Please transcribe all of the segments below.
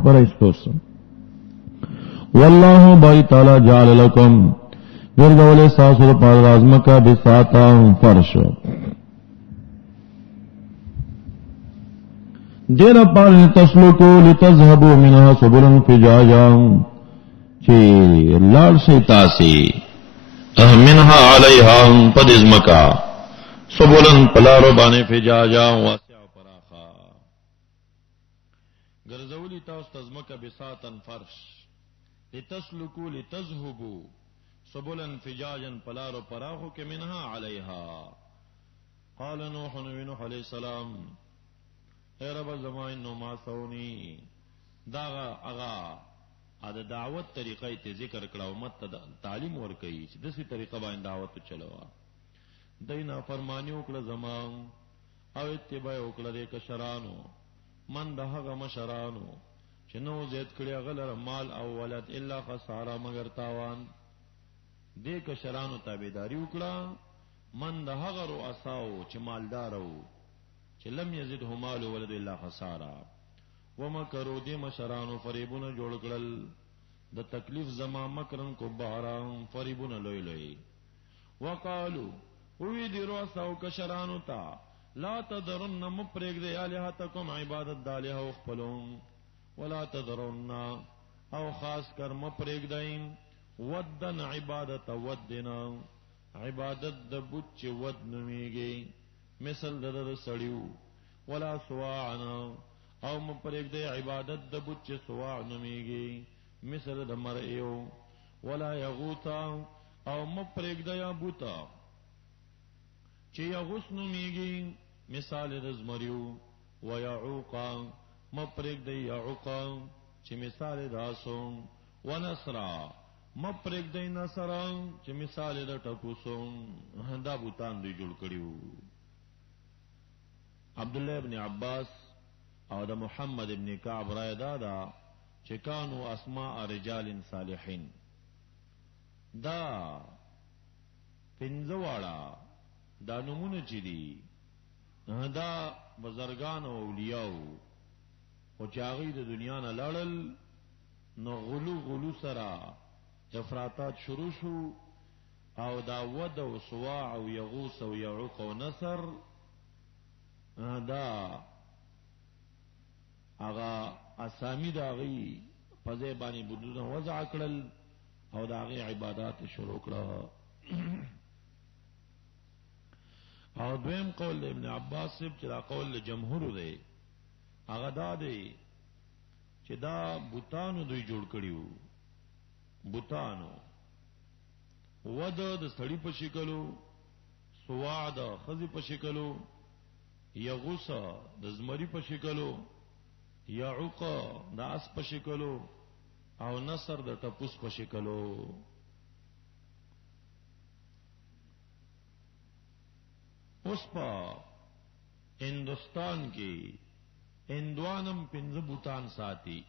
خبر ایستوسم والله باری تعالی جعل لکم گردول ساسر پار رازمکا بساتا فرشو دیر پار لتسلکو لتذهبو منها سبلا فجاجا چی لال شیطاسی منها علیها پدزمکا سبلا پلارو بانے فجاجا واسع پراخا گرزولی تاس تزمکا بساتا فرش لتسلکو لتذهبو سبلا فجاجا پلارو پراخو کے منها علیها قال نوح نوح علیہ السلام اے رب زمان نو ما سونی داغا اغا دا دعوت طریقہ تے ذکر کڑا امت تعلیم ورکئی چی دسی طریقہ باین دعوت چلوا دینا فرمانی اکڑا زمان او اتباع اکڑا دے کشرانو من دہغا مشرانو چنو زید کڑی غلر مال او ولد الا خسارا مگر تاوان دے کشرانو تابیداری اکڑا من دہغا رو اساو چی مالدارو چی لم یزدہو مال ولد الا خسارا ومکرو دی مشرانو فریبون جوڑ کرل دا تکلیف زما مکرن کو باران فریبون لوی لوی وقالو اوی دی روساو کشرانو تا لا تذرن مپریگ دی آلیہتکم عبادت دالیہ اخپلون ولا تذرن او خاص کر مپریگ دین ودن عبادت ودنا عبادت دا بچ ود نمیگی مثل در سڑیو ولا سواعنا او مپریگ دے عبادت دا بچ سواع نمیگی مثل دا مرئیو ولا یغوتا او مپریگ دے یا بوتا چی یغوس نمیگی مثال رزمریو ویعوقا مپریگ دے یعوقا چی مثال داسو ونصرا مپریگ دے نصرا چی مثال دا ٹپوسو دا بوتان دی جوڑ کریو عبداللہ ابن عباس او دا محمد ابن کعب رائے دادا چکانو اسماء رجال صالحین دا پنزواڑا دا نمون چی دی دا بزرگان و اولیاء و چاغی دا دنیا نا لڑل نو غلو سرا افراتات شروع شو او دا ود و سواع و یغوس و یعوق و نصر دا آغا اسامی دا غی پزے بانی بدون وضع کرل او دا غی عبادات شروع کرل او دویم قول ابن عباس سب چرا قول جمهور دے آغا دا دے چی دا بوتانو دوی جوڑ کریو بوتانو ود دا سڑی پشکلو سواع دا خزی پشکلو یغوس دا زمری پشکلو یعوق دا اس پشکلو او نصر دا ٹپوس پشکلو اس پا ہندوستان کی ہندوانم پنز بوتان ساتی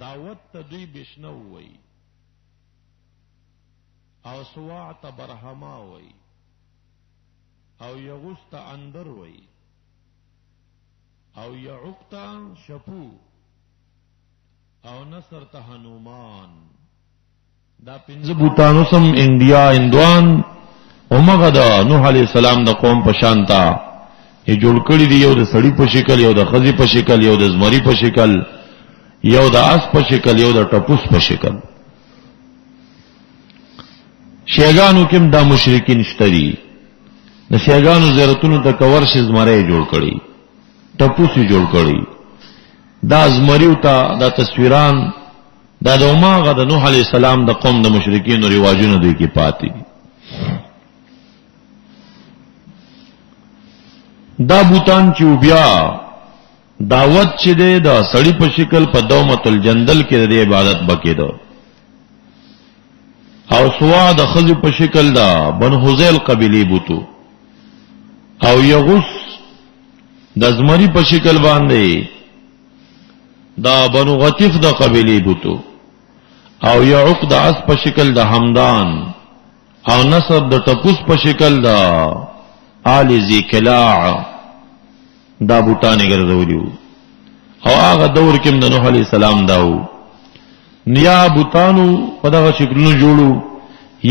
دعوت تا دوی بشنو وئی او سواع تا برہما وئی او یغوس تا اندر وئی او یعوق تا شپو او نصر تا ہنومان دا پنز بوتانو سم انڈیا اندوان امغا دا نوح علیہ السلام دا قوم پشانتا یہ جوڑ کری دی یو دا سڑی پشکل یو دا خزی پشکل یو دا زمری پشکل یو دا اس پشکل یو دا ٹپوس پشکل شیگانو کم دا مشرکین اشتری دا شیگانو زیرتونو تا کورش زمری جوڑ کری ٹپوسی جوڑ کری دا زمریو تا دا تصویران دا اماغا دا نوح علیہ السلام دا قوم دا مشرکین و رواجونو دوی کی پاتی دا بوتان چی بیا دعوت چی دے دا سڑی پا شکل پا دومت الجندل کی دے عبادت بکی دا او سوا دا خزی پا شکل دا بن حزیل قبیلی بوتو او یغوس دا زمری پا شکل باندے دا بنو غطیف دا قبیلی بوتو او یعوق دا اس پا شکل دا حمدان او نصر دا ٹپوس پا شکل دا آل زی کلاع دا بوتانی گرزولیو او هغه دور کې د نوح علی السلام داو نیا بوتانو په دغه شکلونو جوړو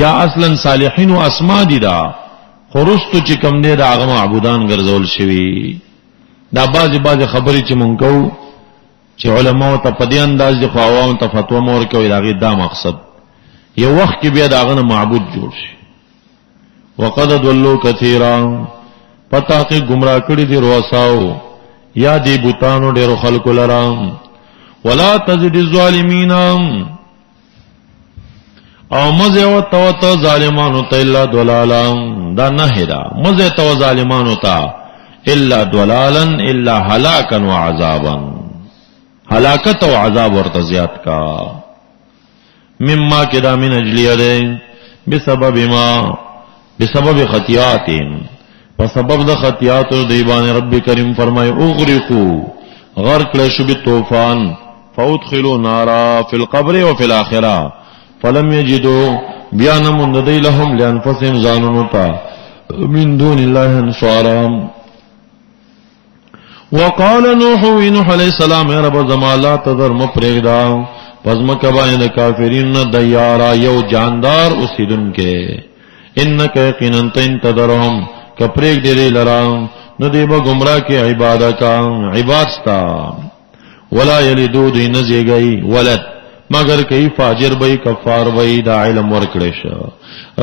یا اصلا صالحین او اسما دي دا خرستو چې کم دی دا هغه معبودان ګرځول شوی دا بعضی خبرې چې مونږ کوو چې علماء ته په دې انداز دي خو عوام ته فتوا مور کوي داغه دا مقصد یو وخت کې بیا داغه معبود جوړ شي وقد ضلوا كثيرا پتا کې گمراه کړي دي رواساو یا دی بوتانو ډیرو خلکو لرام ولا تزد الظالمین او مزه او تو ظالمانو ته الا ضلالا دا نه دا مزه تو ظالمانو ته الا ضلالا الا هلاكا وعذابا ہلاکت و عذاب ورته زیات کا مما کدا من اجلیه بسبب خطیات فسبب د خطیات دیوان رب کریم فرمائے اغرقو غرق لشو بالطوفان فادخلوا نارا فی القبر وفی الاخرہ فلم یجدوا بیان منددی لهم لانفسهم زانونتا من دون الله انصارا وقال نوح علیہ السلام رب زما لا تذر مپریدا پس مکبائن کافرین دیارا یو جاندار اسیدن کے انک یقینا تنتظرهم کپریک دیری لرام ندیبا گمراہ کے عبادہ کا عبادستا ولا یلدو دی نزی گئی ولد مگر کئی فاجر بئی کفار بئی دا علم ورکڑش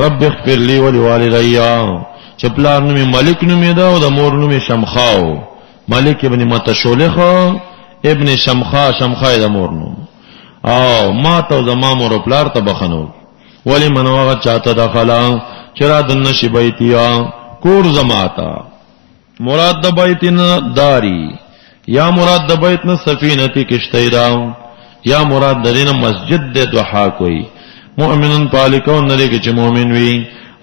رب اغفر لی ولی والدیا چپلار نمی ملک نمی دا و دا مور نمی شمخاو مالک ابن متشولخ ابن شمخا د مورنو او ما ته زما مور پلار ته بخنو ولی منواغه چاته داخلا چرا دن شی بیتیا کور زماتا مراد د بیت نه داری یا مراد د بیت نه سفینه کشتی دا یا مراد د دینه مسجد د دوحا کوئی مؤمنن پالکو نری کې چې مؤمن وي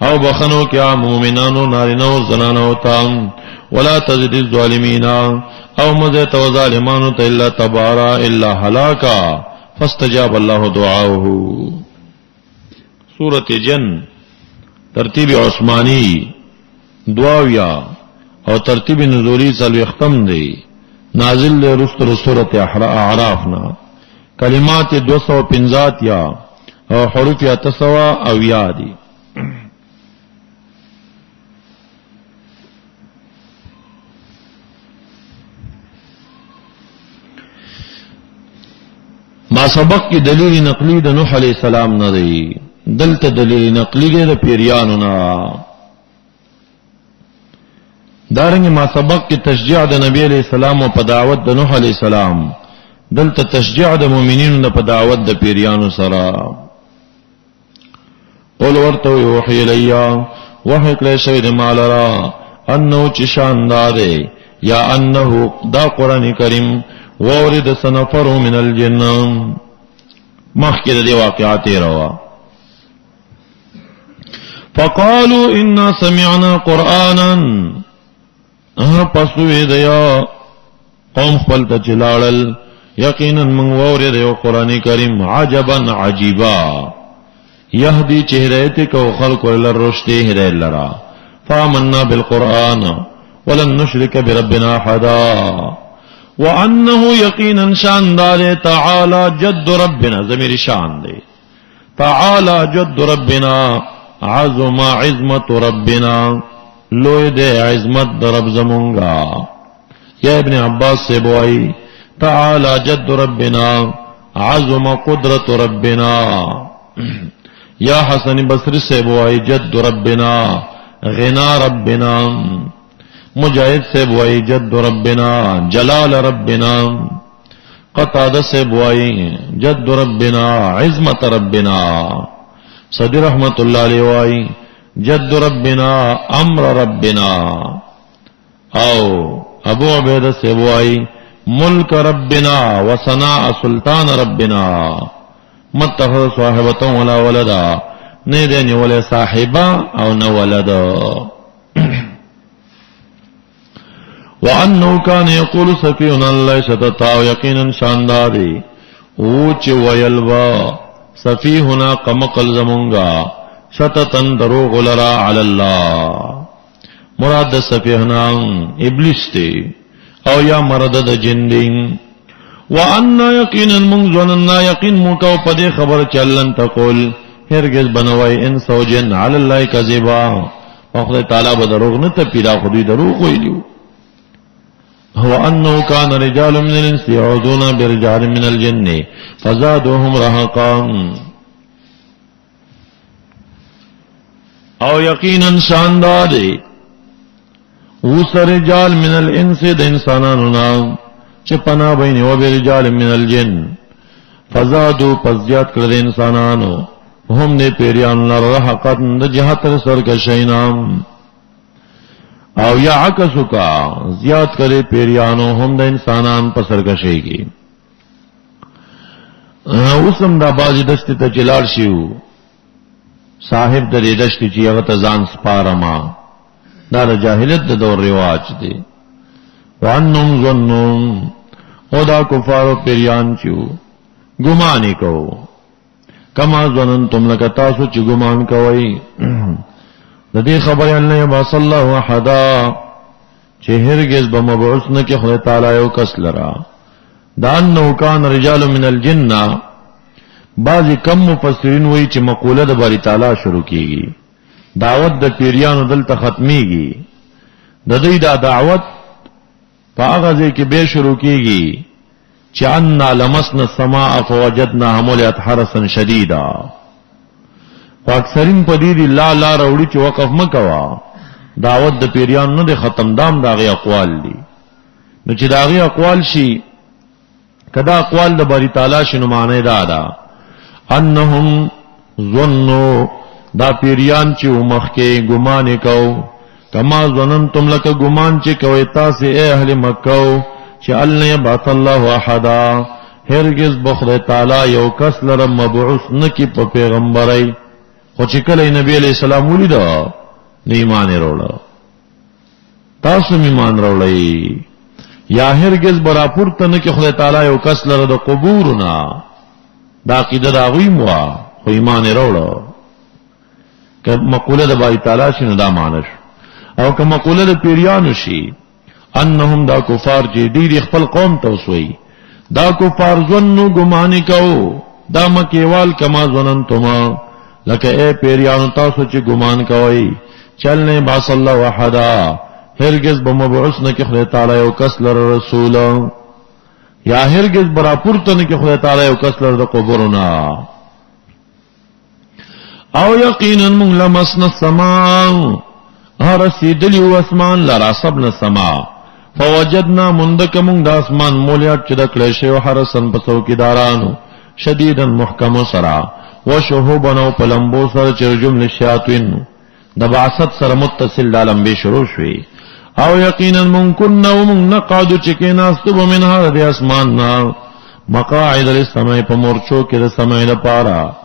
او بخنو کیا مومنانو نارینو زنانو تام ولا تزد الظالمین او مزه تو ظالمانو ته الا تبارا الا هلاکا فاستجاب الله دعاءه سورۃ جن ترتیب عثمانی دعاویا او ترتیب نزولی سلو ختم دی نازل دی رستر سورۃ اعرافنا کلمات 250 یا او حروف 900 او یا دی ما سبق کی دلیل نقلی د نوح علیہ السلام نه دی دلته دلیل نقلی د پیریانو نه دارنګ ما سبق کی تشجیع د نبی علیہ السلام او په دعوت د نوح علیہ السلام دلته تشجیع د مؤمنینو په دعوت د پیریانو سره قول ورته وحی الیا وحی کړی شوی د مالرا انه چې شاندار یا انه دا قران کریم وورد سنفر من الجن مخکې د واقعات روا فقالوا انا سمعنا قرانا پسوی دیا قوم خپل ته چلاړل یقینا من وورد یو قران کریم عجبا عجیبا یهدی چهره ته کو خلق للرشد هدایت لرا فآمنا بالقران ولن نشرك بربنا احدا وانه یقینا شاندار تعالی جد ربنا ضمیر شان دے تعالی جد ربنا عظم عظمت ربنا لوی دے عظمت رب زمونگا یا ابن عباس سے بوائی تعالی جد ربنا عظم قدرت ربنا یا حسن بصری سے بوائی جد ربنا غنا ربنا مجاہد سے بوائی جد ربنا جلال ربنا قتادہ سے بوائی جد ربنا عظمت ربنا صدر رحمت اللہ علیہ بوائی جد ربنا امر ربنا او ابو عبیدہ سے بوائی ملک ربنا وصناع سلطان ربنا متخذ صاحبتا ولا ولدا نیدینی ولی صاحبا او نولدا وَأَنَّهُ كَانَ يَقُولُ سَفِيهُنَا اللَّهِ شَتَتَا يَقِينًا شانداری اوچ ویلوا سفیهنا قمقل زمونگا شتتن دروغ لرا علی اللہ مراد سفیهنا ابلیس تے او یا مرد د جن دی وان یقینا من ظننا یقین موکو پدې خبر چلن تقول هرگز بنوي انس او جن علی الله کذبا خدای تعالی به دروغ نه ته پیدا خودي دروغ ویلو هو انه كان رجال من الانس يعوذون برجال من الجن فزادوهم رهقا او یقینا شاندار اوس رجال من الانس د انسانانو نا چې پنا بین او برجال من الجن فزادو پزیات کړل انسانانو هم نے پیریان رهقا د جهات سرکشینام او یا عکسو کا زیاد کرے پیریانو هم د انسانان په سرکشی کی اوسم دا بازی دستی ته چلار شیو صاحب د دې دشت چې هغه ته ځان سپارما دا د جاهلیت د دور رواج دی وانهم ظنون خدا کفار پیریان چیو ګمان کو کما ظننتم لک تاسو چې ګمان کوي د دې خبره الله باص الله احدا چې هرگز به مبعوث نه کې خدای تعالی یو کس لرا دا انه کان رجال من الجن بعضی کم مفسرین وایي چې مقوله د باری تعالی شروع کیږي دعوت د پیریانو دلته ختميږي د دې دا دعوت په هغه ځای کې به شروع کیږي چې ان لمسنا السماء فوجدناها ملئت حرسا شديدا اکثرین په دې لا لا راوړي چې وقف مکوا دعوت د پیریان نه د ختم دام داغه اقوال دي نو چې داغه اقوال شي کدا اقوال د باری تعالی شنو معنی دا انهم ظنوا دا پیریان چې مخکې ګمان کو کما ظننتم لک ګمان چې کوي تاسو اے اهل مکه چې الله بعث الله احد هرگز بخره تعالی یو کس لره مبعوث نکی په پیغمبرای خو چې کله نبی علیہ السلام ولیدا نه ایمان وروړه تاسو ایمان وروړی یا هرگز برا پورته نه کې خدای تعالی یو کس لره د قبورنا دا عقیده دا غوی مو خو ایمان وروړه که مقوله د باری تعالی شنو دا معنی او که مقوله د پیریانو شي انهم دا کفار چې ډیر خپل قوم ته وسوي دا کفار ظنوا ګمان کو دا مکیوال کما ظننتما لکه اے پیریانو تاسو چې ګمان کوي چلنے باص الله وحدا هرگز بمبعوث نه کې خدای تعالی یو کس لره رسول یا هرگز برا پورته نه کې خدای تعالی یو کس لره د قبورنا او یقینا من لمسنا السماء رسیدلی و اسمان لرا سبنا السماء فوجدنا مندکم د اسمان مولیات چې د کله شی حرسن په څوکیدارانو شدیدا محکم سرا وشهوبن او پلمبو سره چې جمله شیاطین د بعثت سره متصل دالم به شروع شوي او یقینا من كنا ومن نقعد چکیناستو منها د اسمان نا مقاعد للسماء په مورچو کې د سماء لپاره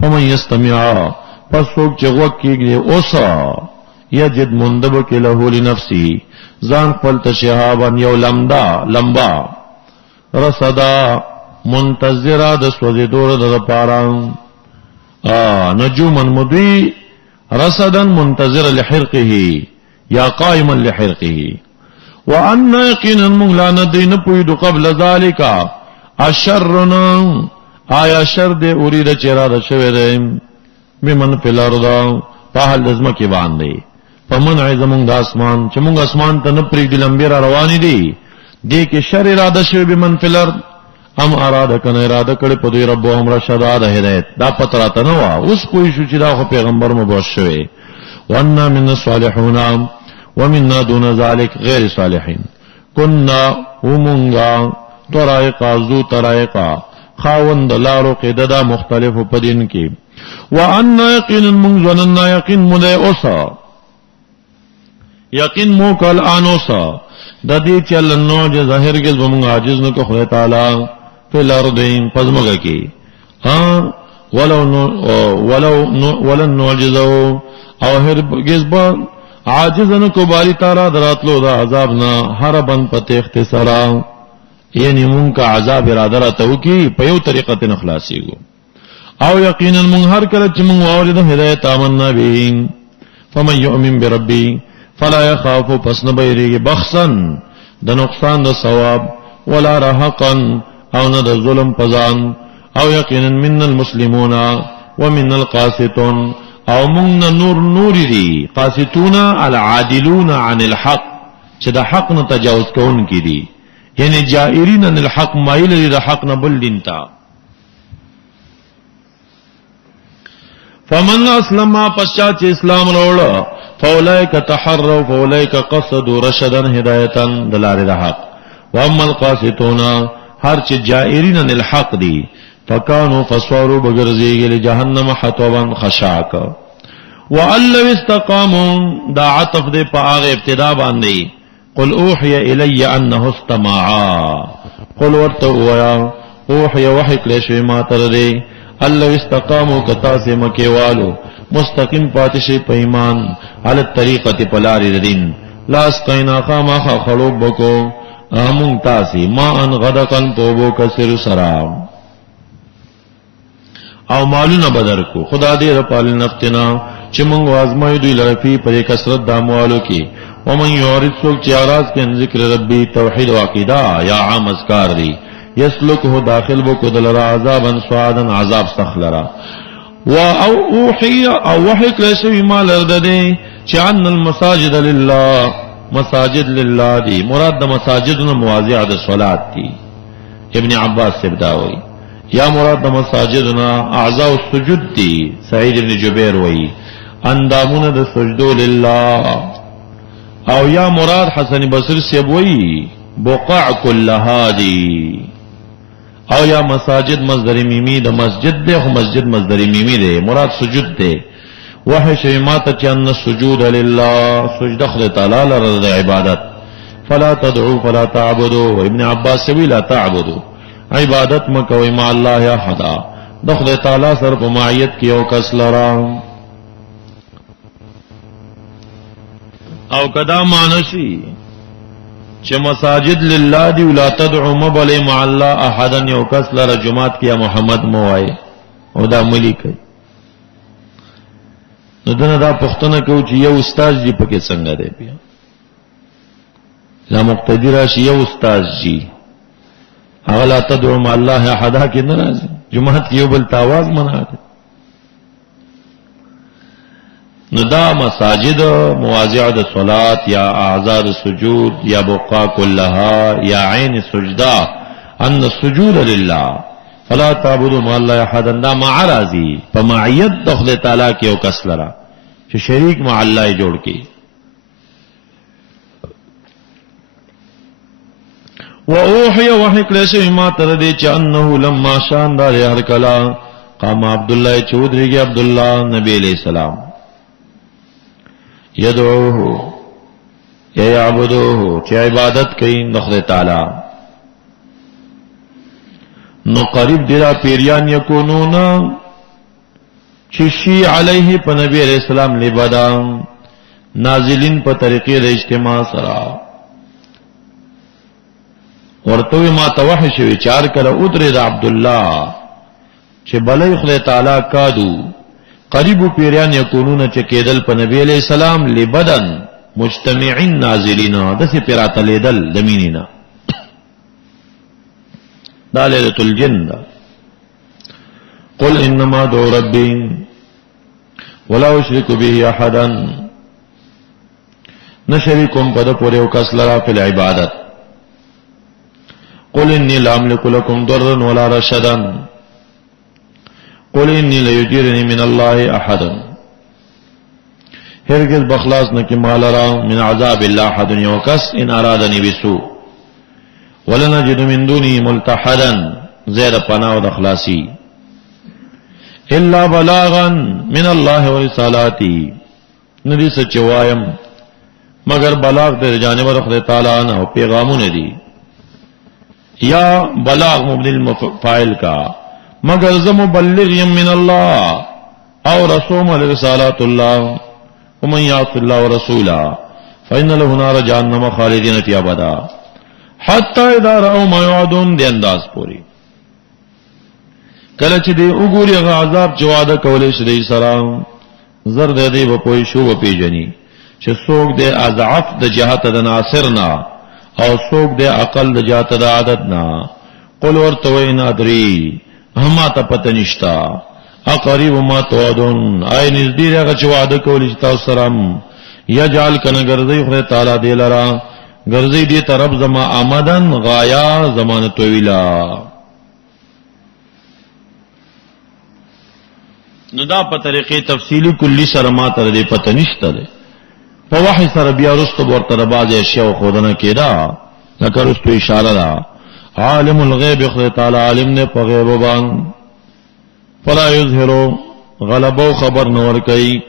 فمن يستمع پس څوک چې وکیږي اوسا یجد مندب کې له لنفسي ځان خپل تشهابن یو لمبا رصدا منتظره د سوځېدو د لپاره نجوما مضي رصدا منتظر لحرقه یا قائما لحرقه وان يقينا من لا ندين پوید قبل ذلك الشرنا آیا شر دے اريد چرا شوه دے بمن فی الارض پاہل دزمه کی باندې فمن عزمون د اسمان چې مونږ اسمان ته نه پریږدي لمبي را روانې دي دې کې شر اراده شوه بمن فی الارض ام اراده کنه اراده کړي په دوی رب هم رشاد د هدایت دا پتر ته نو اوس کوئی شو چې دا خو پیغمبر مبعوث شوه وانا من الصالحون ومنا دون ذلك غیر صالحین كنا ومنغا طرائق ذو طرائق خاوند لارو قیددا مختلف په دین کې وان یقینا من ظننا یقین مده اوسا یقین مو کل انوسا د دې چل نو چې ظاهر کې زموږ عاجز نو کو خدای تعالی په الارضین پزماګه کې ها ولن نعجزو او هرگز با عاجزن کو باری تعالی دراتلو دا عذاب نه هربن پته اختصارا یعنی مون کا عذاب اراده راتو کی په یو طریقه ته نخلاصيګو او یقینا مون هر کله چې مون اورید هدایت آمنا به فمن یؤمن بربی فلا يخاف پس نه بیریږي بخسن د نقصان د ثواب ولا رهقا او نه د ظلم پزان او یقینا من المسلمون ومن القاسطون او من نور دي قاسطون العادلون عن الحق چې د حق نه تجاوز کوونکي دي یعنی جائرین عن الحق مایل دي د حق نه بل دین تا. فمن اسلم پسچا چې اسلام وروړ فاولئک تحروا فاولئک قصدوا رشدا هدایتا دلاره د حق. واما القاسطون هر چې جائرین عن الحق دي فکانوا فسواروا بغرزیږي جهنم حطبا خشاک. وان لو استقاموا دا عطف دې په هغه ابتدا باندې قل اوحي الي انه استمعا قل ورتوا اوحي وحي کله شوی ما تر دې الله استقاموا کتا سے مکیوالو مستقیم پاتشی په ایمان علی الطریقه پلاری دین لا اسقینا خامخ خلوب بکو امون تاسی ما ان غدقن توبو کسر سرام او مالونه بدر کو خدا دې رپال نفتنا چې مونږ آزمایو دوی لرفي پر کثرت د اموالو کې ومن یورث سوک چې اراز کې ذکر ربی توحید او عقیده یا عام اذکار دی یسلکه داخل بو دلرا عذابا سعادا عذاب سخلرا و او اوحی او وحی کلشوی ما لردده چې ان المساجد لله مساجد لله دی مراد د مساجدنا مواضع د صلات دی. ابن عباس سبداوی یا مراد د مساجدنا اعضاء السجود دی. سعید ابن جبیر وی اندامونه د سجدو لله. او یا مراد حسن بصری سیبوی بقاع كلها دی. او یا مساجد مصدر میمی د مسجد دے خو مسجد مصدر میمی دے مراد سجود دے. وحی شیمات چان سجود للہ سجد خد تعالی لرد عبادت فلا تدعو فلا تعبدو. ابن عباس سوی لا تعبدو عبادت مکوی مع اللہ احدا دخد تعالی سر پمایت کی او کس لرام. او کدا مانشی چې مساجد لله دی ولا تدعو مبل مع الله احدا یو کس لره جماعت کیا محمد موای او دا ملي کوي. نو دنه دا پښتنه کو چې یو استاد جی پکې څنګه دی بیا لا مقتدی راشي یو استاد جی هغه لا تدعو مع الله احدا کې ناراض جماعت یو بل تاواز منع کوي. نو دا مساجد مواضع د صلات یا اعضاء السجود یا بقاع كلها یا عین سجدہ ان السجود لله فلا تعبدوا مع الله احدا دا مع راضی فمعیت دخل تعالی کې او کس لرا چې شریک مع الله جوړ کې. واوحي وحی کله ما تر دې چې انه لما شاندار هر کلا قام عبد الله چودري کې عبد الله نبی علیہ السلام یدعوه یا یعبدوه چې عبادت کوي نخد تعالی. نو قریب دیرا پیریان یکونون چې شی علیه په نبی علیہ السلام لبدا نازلین په طریقې د اجتماع سره ورته ما توحی شوی چار کله ادری د عبد الله چې بلې خدای تعالی کادو قریب پیریان یکونون چې کېدل په نبی علیہ السلام لبدن مجتمعین نازلینا دسی پیراته لیدل دمینینا دا لیلۃ الجن دا. قل انما دعو ربی ولا اشرک به احدا نشریکم پد پورے وکس لرا فی العبادت. قل انی لا املک لکم ضرا ولا رشدا قل انی لیجیرنی من اللہ احد ہرگز بخلاص نہ کہ مالرا من عذاب اللہ احد یوکس ان ارادنی بسوء ولنجد من دونی ملتحدا زیر پناہ و دخلاصی الا بلاغا من اللہ و رسالاتی ندی سچوایم مگر بلاغ دے جانب رخد تعالیٰ عنہ پیغاموں نے دی یا بلاغ مبنی الفاعل کا مگر زم مبلغ من اللہ او رسوم رسالات اللہ ومن یعص اللہ ورسولہ فإن له نار جہنم خالدین فیہا ابدا حتی اذا رأوا ما یعدون دے انداز پوری کلچ دے اگوری اغا عذاب جوادہ کولیش دے سلام زرد دے بپوئی شو بپی جنی چھ سوک دے اضعف دے جہت دے ناصرنا او سوک دے اقل دے جہت دے عادتنا قل ورتوي نادری هما ته پته نشتا اقریب ما توعدون آی نزدې هغه چې وعده کولی چې تاسو سره یجعل کنه ګرځي خدای تعالی دې لرا ګرځي دې طرف زما آمدن غایا زمانه طویلا. نو دا په طریقې تفصیلی کلی سره ما ته دې پته نشته ده. په وحی سره بیا رستو ورته بعض اشیاء خودنه کېدا لکه رستو اشاره ده عالم الغیب خدای تعالی عالم نے په غیب باندې فلا یظهروا غلبو خبر نور کوي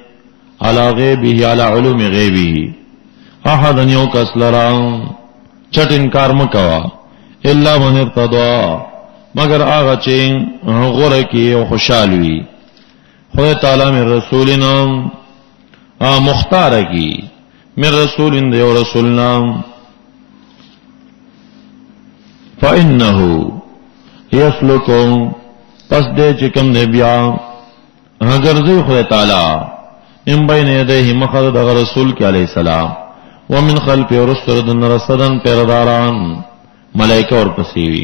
علی غیبه علی علوم غیبه احد یو کس لرا چټ انکار مکوا الا من ارتضى مگر هغه چې غوړه کی او خوشحال وي خدای تعالی من رسولنا مختار کی من رسول دی او رسولنا فإنه يسلكم پس دے چکم دے بیا اگر زی خدای تعالی من بین یدیه مخرج دغه رسول کی علیہ السلام ومن خلف ورسدن رسدن پیرداران ملائکہ اور پسیوی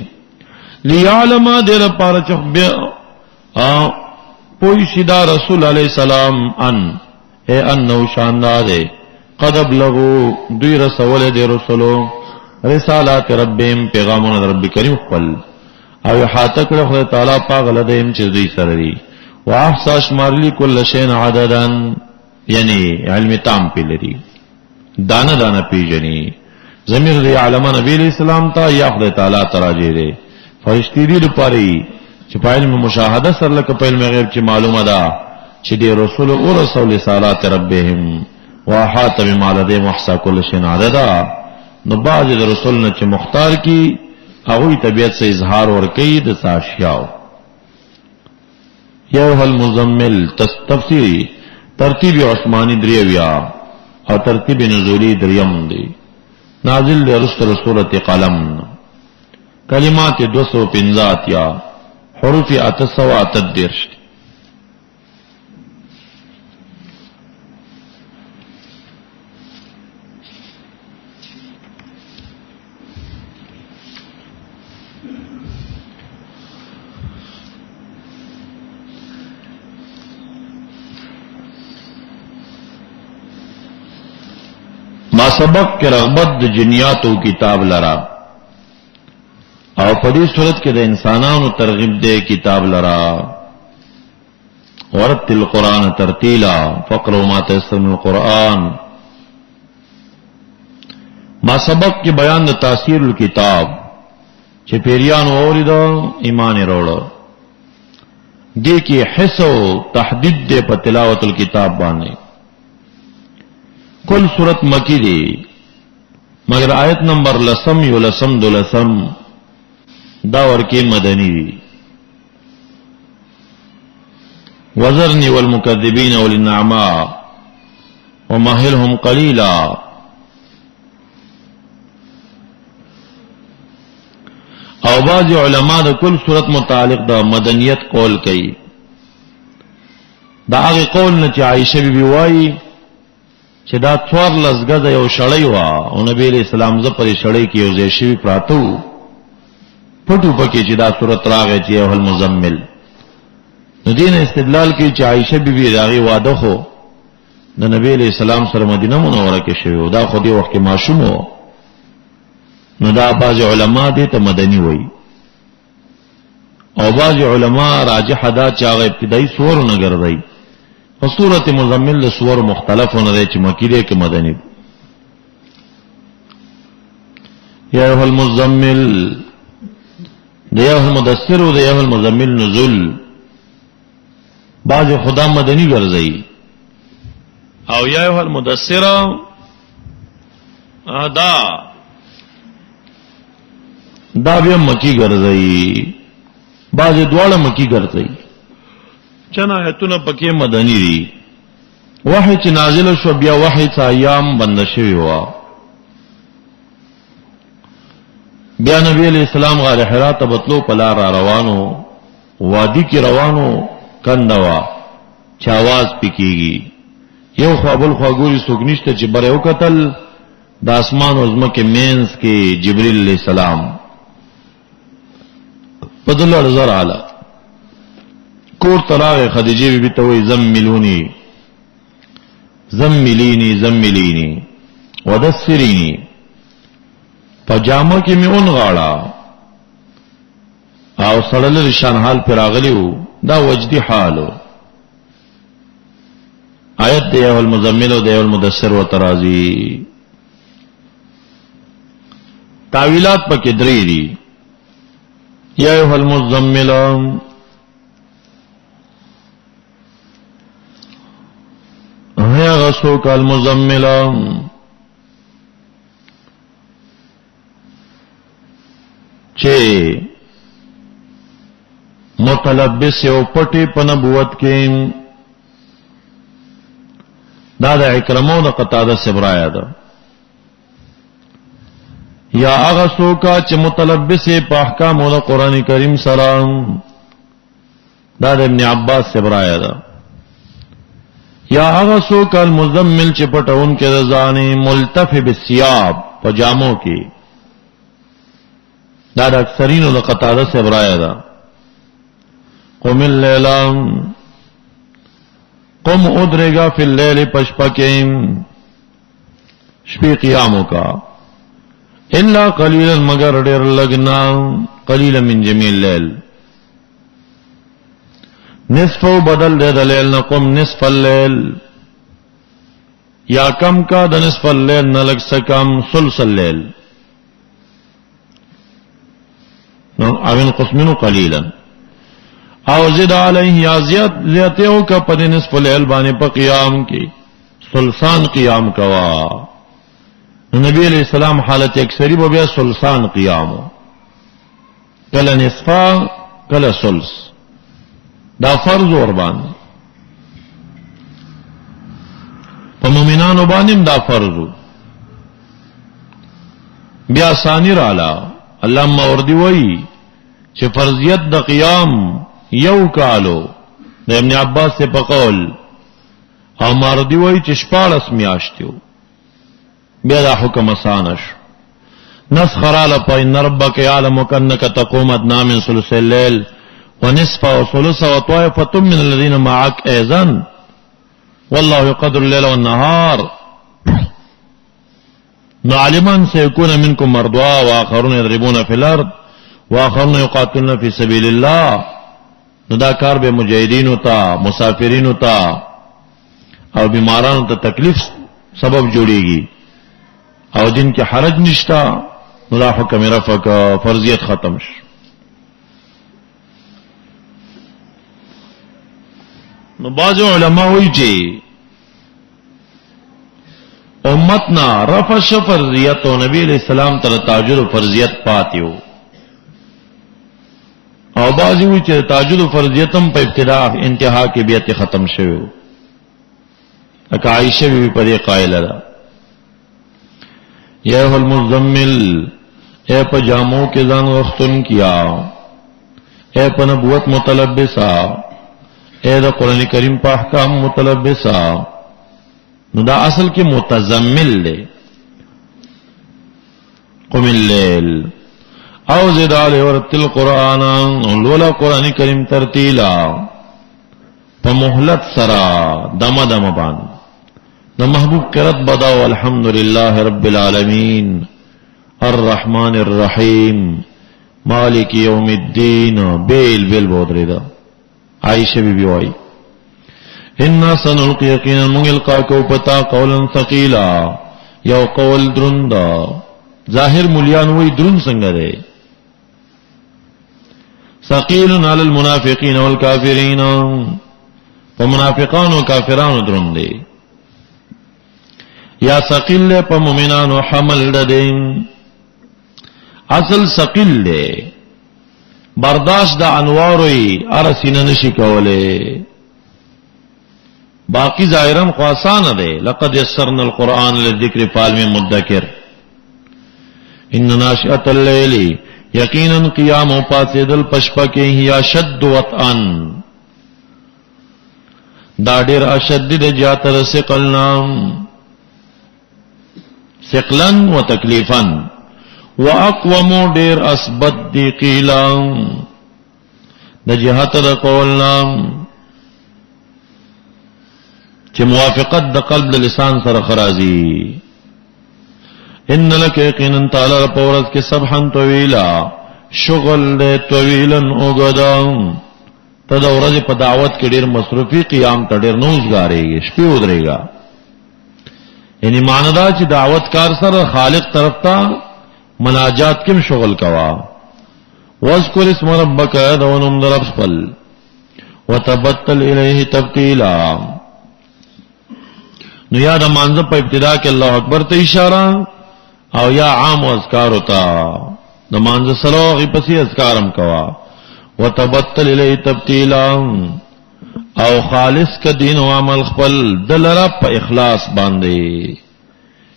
لیعلم دیر پار چخ بیا پوئی شدا رسول علیہ السلام اے انہو شاندار دے قد ابلغو دوی رسول دے رسولو رسالات ربهم پیغامون رب کریم خپل او حاتک له خدای تعالی پاک لدیم چې دوی سره دي واحصا شمارلی کل شین عددن یعنی علم تام په لري دانه دانه پیژني ضمیر دی علم نبی علیہ السلام ته یا خدای تعالی تراجه دي فرشتي دي لپاره چې په علم مشاهده سره لکه په علم غیب چې معلومه ده چې دی رسول او رسول رسالات ربهم واحاط بما لديهم واحصا کل شین عددا. نو بعض د رسول نه چې مختار کی هغه طبیعت سے اظهار ور کوي د ساشیاو. یا المزمل تفسیری ترتیب عثمانی دریویا او ترتیب نزولی دریم دی نازل دی رسول سورۃ قلم کلمات 250 یا حروف 838 ما سبق کے رغبت د جنیاتو کتاب لرا او پدی صورت کے د انسانانو ترغیب دے کتاب لرا ورتل القرآن ترتیلا فقروا ما تيسر من القرآن. ما سبق کے بیان د تاثیر الکتاب چې پیریان اوریدو ایمان وروړو دې کې حس او تحدید دے په تلاوت الکتاب باندې. کل صورت مکی دی مگر آیت نمبر لسم یو لسم دو لسم دا ورکی مدنی دی. وذرنی والمکذبین وللنعماء ومهلهم قلیلا. او بعض علماء دا کل صورت متعلق دا مدنیت قول کئی دا آغی قول نچ عائشہ بی بی وائی چې دا څوار لزګه یو شړی وا او نبی علیہ السلام ز پرې شړی کې یو ځای شوی پراتو پټو پکې چې دا صورت راغی چې او المزمل نو دین استدلال کې چې عائشہ بیبي راغی واده خو د نبی علیہ السلام سره مدینه منوره کې شوی دا خو دې وخت کې معصوم وو. نو دا بعض علما دې ته مدني وایي او بعض علما راجح دا چې هغه ابتدایي سور نه ګرځي. صورت مزمل له سور مختلف نه دی چې مکی دی کې مدنی. یا ایها المزمل د ایها المدثر او د ایها المزمل نزول بعض خدا مدنی ګرځي او یا ایها المدثر دا بیا مکی ګرځي بعض دواړه مکی ګرځي. چنا ایتونه پکې مدنی دي. وحی چې نازل شو بیا وحی څا ایام بند شوی و بیا نبی علیہ السلام غار حرا ته بتلو پلا را روانو وادی کې روانو کندوا چې आवाज پکېږي یو خوابل خواګوري سوګنيشته چې بره وکتل د اسمان او زمکه مینس کې جبرئیل علیہ السلام بدل زر علا کور تراغ خدیجه بی بی توی زملونی زملینی زملینی ودسرینی پجامه کې می اون غاړه او سړل رشان حال پر راغلیو دا وجدي حالو آیت دی او المزمل او دی المدثر و ترازی تعویلات پکې درې دي یا ایها المزمل هيا غسوک المزمل چې متلبس او پټي په نبوت کې دا د اکرمو د قتاده سبرایا ده یا هغه څوک چې متلبس په احکامو د قران کریم سره دا د ابن عباس سبرایا ده یا هغه څوک المزمل چې پټون کې د ځانې ملتف بالثياب پجامو کې دا د اکثرینو د قتاده سبرایا ده قم اللیل قم ادرگا فی اللیل پشپکیم شپی قیاموں کا الا قلیلا مگر ډیر لگنا قلیلا من جمیع اللیل نصفو بدل دے دلیل نقم نصف اللیل یا کم کا د نصف اللیل نلگ سکم ثلث اللیل اوین قسمنو قلیلا او زد علیہ یا زیادتیو کا پد نصف اللیل بانے پا قیام کی سلسان قیام کوا نبی علیہ السلام حالت اکثری بیا سلسان قیامو کل نصفا کل سلس دا فرض وربان پا مومنانو بانیم دا فرضو بیا ثانی رالا اللہ موردی وئی چه فرضیت دا قیام یو کالو د ابن عباس سے پقول او مردی وای چې شپاړس میاشتو بیا دا حکم اسانش نسخر علی پاین ربک یعلم کنک تقوم ادنا من ثلث الليل ونصف وثلث وطائفة من الذين معك ايضا والله يقدر الليل والنهار نعلم سيكون منكم مرضى واخرون يضربون في الارض واخرون يقاتلون في سبيل الله نو دا کار به مجاهدینو ته مسافرینو ته او بیمارانو ته تکلیف سبب جوړیږي او دین کې حرج نشتا نو دا حکم رفع کا فرضیت ختم شو نو بعض علماء وایي چې امتنا رفع فرضیت او نبی علیہ السلام ته تهجد فرضیت پاتیو او بعضی وی چې تهجد فرضیتم په ابتدا انتها کې بیت ختم شوی اکا عائشہ بی پر یہ قائلہ دا یا ایوہ المزمل اے پا جاموں کے ځان غختن کیا اے پا نبوت متلبسا اے دا قرآن کریم پا احکام متلبسا نو دا اصل کی متزمل دے قم اللیل او زد علی ورتل قرآن لولا قرآن کریم ترتیلا پا محلت سرا دم دم بان نہ محبوب کرت بداو الحمدللہ رب العالمین الرحمن الرحیم مالک یوم الدین بیل بیل بہت ریدا عائشہ بی بی وائی انا سنلقی یقینا منگلقا کو پتا قولا ثقیلا یو قول درندا ظاہر ملیان وی درن سنگ دے ثقیل علی المنافقین والکافرین ومنافقان و کافران درن دے یا ثقیل لے پا مومنان و حمل دے اصل ثقیل لے برداشت دا انواروی ارسین نشی کولے باقی ظاہرم خواسان دے لقد یسرنا القرآن للذکر فالم مدکر ان ناشئت اللیل یقینا قیام و پاتے دل پشپکے ہی اشد وطئن دا دیر اشد جاتر سقلنا سقلن و تکلیفن و اقوم دیر اسبت دی قیلا د جهت د قولنا چې موافقت د قلب د لسان سره خرازي. ان لک یقینا تعالی پورز کې سبحان طویلا شغل دې طویلا اوګدا ته د ورځې په دعوت کې ډېر مصروفي قیام ته ډېر نوزګارېږي شپې ودرېږي. یعنی معنی دا چې دعوت کار سره خالق طرف ته مناجات کې شغل کوا. واذکر اسم ربک دونم درب خپل وتبتل الیه تبتیلا. نو یا د مانځه په ابتدا کې الله اکبر ته اشاره او یا عام اذکار ہوتا د مانځه سره غي پسې اذکارم کوا. وتبتل الیه تبتیلا او خالص ک دین او عمل خپل دلره په اخلاص باندې.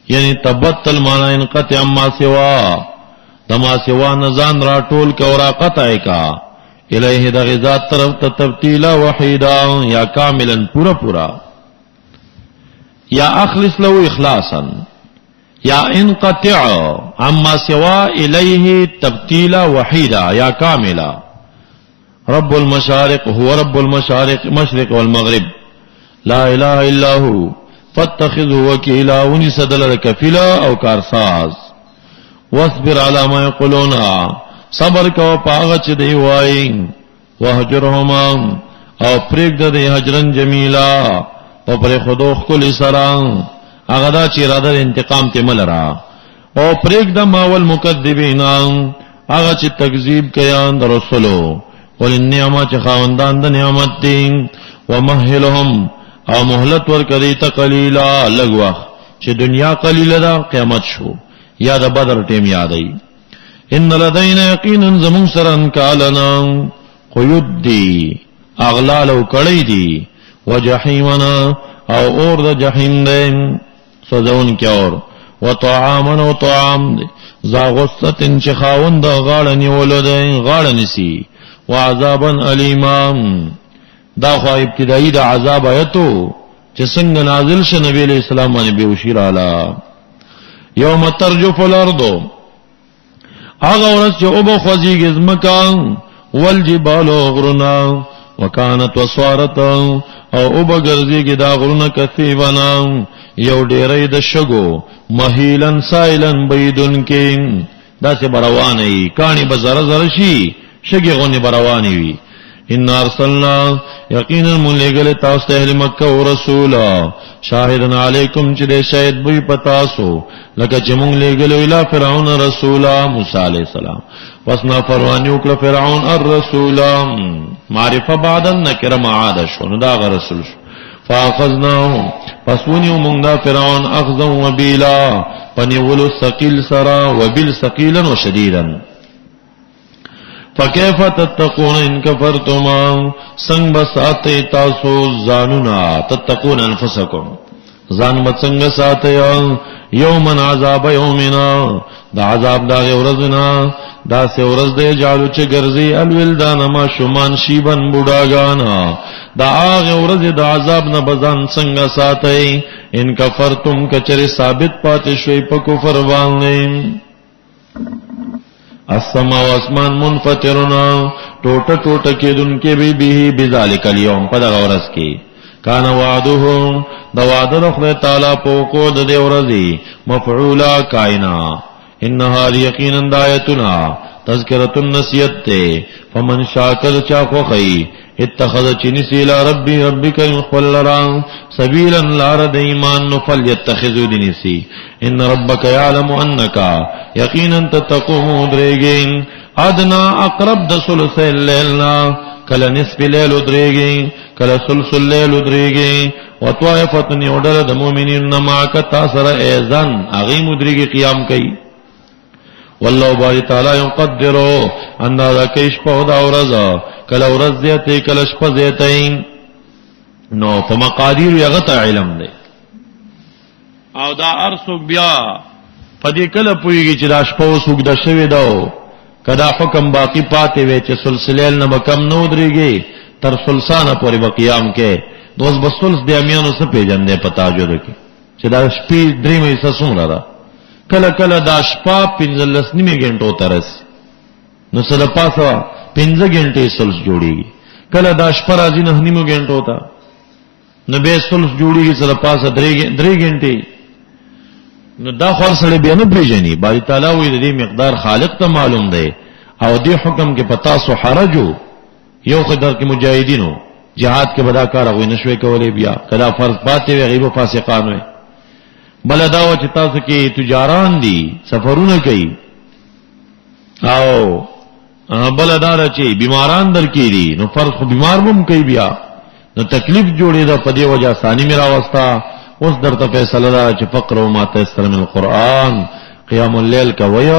یعنی تبتل معنی انقطع ما سوا دما سوا نزان را ټول کا اور قطع کا الیه د غزاد طرف ته تبتیلا وحیدا یا کاملا پورا پورا یا اخلص له اخلاصا یا انقطع عما سوا الیه تبتیلا وحیدا یا کاملا. رب المشارق هو رب المشارق مشرق والمغرب لا اله الا هو فاتخذه وكيلا ونسدل کفیلا او کارساز. واصبر على ما يقولون صبر کو پاغه چې دی وای. وهجرهما او پرېږد د هجرن جمیلا او پر خودو خپل سره هغه دا چې اراده انتقام ته ملرا. او پرېږد ماول مکذبین هغه چې تکذیب کوي د رسولو. وللنعمت خاوندان د نعمت دي. ومهلهم او مهلت ورکړي ته قلیلا لږ وخت چې دنیا قلیله ده قیامت شو یا د بدر ټیم یادای. ان لدینا یقینا زمون سره انکالنا قیود دی اغلال او کړی دی. وجحیمنا او اور د جهنم دی سزون کې اور. وطعامنا او طعام دی ذا غصتن چې خاوند غاړه نیولو دی غاړه نسی. وعذابا الیما دا خو ابتدائی دا عذاب آیتو چې څنګه نازل شه نبی علیہ السلام باندې بیوشیر علا. یوم ترجف الارض هغه ورځ چې او بخوځيږي ځمکه والجبال غرنا وکانت وصارتا او بګرځيږي دا غرونه کثیبنا یو ډېرې د شګو مهیلن سایلن بيدن کې دا څه بروانې کانی بزر زر شي شګي غونې بروانې وي. ان ارسلنا یقینا ملګل تاسو ته اهل مکه او رسولا شاهدن علیکم چې دې شاهد وي پتاسو لکه چې مونږ لګل ویلا فرعون رسولا موسی علیہ السلام. واسنا فرعون وکړه فرعون الرسولا معرفه بعد النکره معاد شو نو دا غ رسول شو. فاخذناه پسونیو مونږ دا فرعون اخذا وبیلا پنیولو ثقيل سرا وبال ثقيلا وشديدا. فكيف تتقون ان كفرتم سنگ بساتے تاسو زانونا تتقون انفسكم زان بسنگ ساتے یومن عذاب یومنا دا عذاب دا غورزنا دا سے ورز دے جالو چه گرزی الولدان ما شمان شیبن بوډاګانا دا آغه ورز دا عذاب نه بزان سنگ ساتے ان کفرتم کچری ثابت پاتې شوي په کفر باندې. السما و اسمان منفطرنا ټوټه ټوټه کېدون کې به بذالک اليوم په دغه ورځ کې کان وعده د وعده خدای تعالی په کو د دې ورځې مفعولا کائنا. انها یقینا دایتنا تذکرۃ النسیت فمن شاکر چا خوخی اتخذ چنسی الى ربی ربک خلرا سبیلا لار د ایمان فلیتخذ دنسی. ان ربک یعلم انک یقینا تتقوم درېږي ادنا اقرب د ثلث الليل کله نصف الليل درېږي کله ثلث الليل درېږي. وطائفه یودل د مؤمنین معک تاسر ایزن اغي مدریږي قیام کوي. والله باری تعالی یقدرو اندازه کیش په دا ورځ کله ورځ زیته کله شپه زیته نو په مقادیر یغه ته علم دی. او دا ارسوک بیا پدې کله پویږي چې دا شپه وسوک د شوی دا کدا حکم باقی پاتې وي چې سلسله نه بکم نو درېږي تر سلسانه پورې بقیام کې دوس بسلس د امیانو څخه پیژندې پتا جو دي چې دا شپې درې مې څومره ده کله کله دا شپه 15 نیمه غنټو ترس نو سره پاسه 15 غنټې سلس جوړیږي. کله دا شپه راځي 9 غنټو ته نو به سلس جوړیږي چې د پاسه 3 غنټې. نو دا خور سره به نه پیژني. باری تعالی وی د دې مقدار خالق ته معلوم دی او دې حکم کې پتا سو حرجو یو خدای کې مجاهدینو جهاد کې بدا کار غوي نشوي کولې بیا کدا فرض پاتې وي غیب فاسقان وي. بل دا و چې تاسو کې تجاران دي سفرونه کوي او بل دا چې بیماران در کې دي نو فرض خو بیمار هم کوي بیا نو تکلیف جوړې ده په دې وجہ ثاني میرا واسطه. اوس درته فیصله ده چې فقر او ما تيسر من القرآن قیام الليل کوي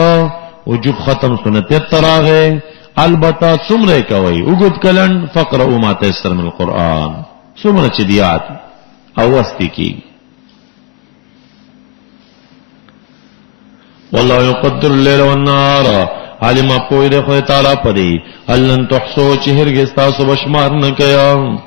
وجوب ختم سنت تراغه البته څومره کوي وګد کلن فقر او ما تيسر من القرآن څومره چې دیات او واستي کی. والله يقدر الليل والنهار علم پوی ده خدای تعالی پدې الن تحسو چې هرګز تاسو بشمار نه کیا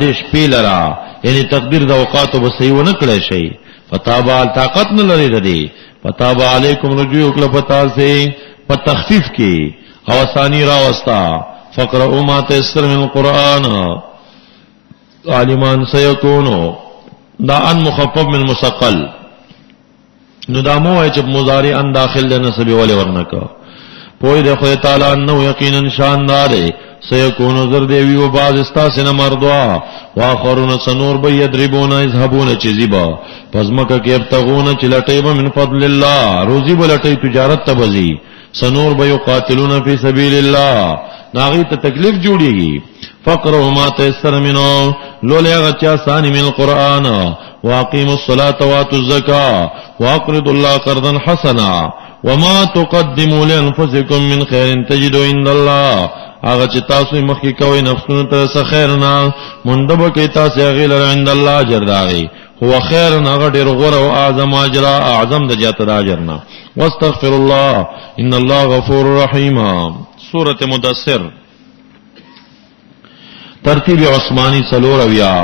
دیش پیلرا یعنی تقدیر د اوقات وبسیو نه کړی شي. فتابا طاقت نه لري ردی فتابا علیکم رجوع کله پتا سي په تخفیف کې او ثانی را واسطا فقرؤوا ما تيسر من القرآن عالمان سيكونوا دا ان مخفف من مثقل نو دا مو چې مضارع ان داخل د نسب ولې ورنکا پوی د خدای تعالی انه یقینا شاندار سيكون زر دیوی و بعض استاسن مردوا واخرون سنور بيدربون يذهبون چزيبا پزمکه کې ابتغون چلټيب من فضل الله روزي بلټي تجارت تبزي سنور بيقاتلون في سبيل الله ناغي ته تکلیف جوړيږي. فقروا ما تيسر منه لولیا غچا ثاني من القرآن واقيموا الصلاة واتوا الزكاة واقرضوا الله قرضا حسنا وما تقدموا لانفسكم من خير تجدوا عند الله هغه چې تاسو مخکې کوئ نفسونو ته څه خیر نه مندب کې تاسو هغه لره عند الله اجر داغي هو خیر هغه ډیر غوړ او اعظم اجر اعظم د جات اجر نه. واستغفر الله ان الله غفور رحیم. سورۃ مدثر ترتیب عثماني څلورویا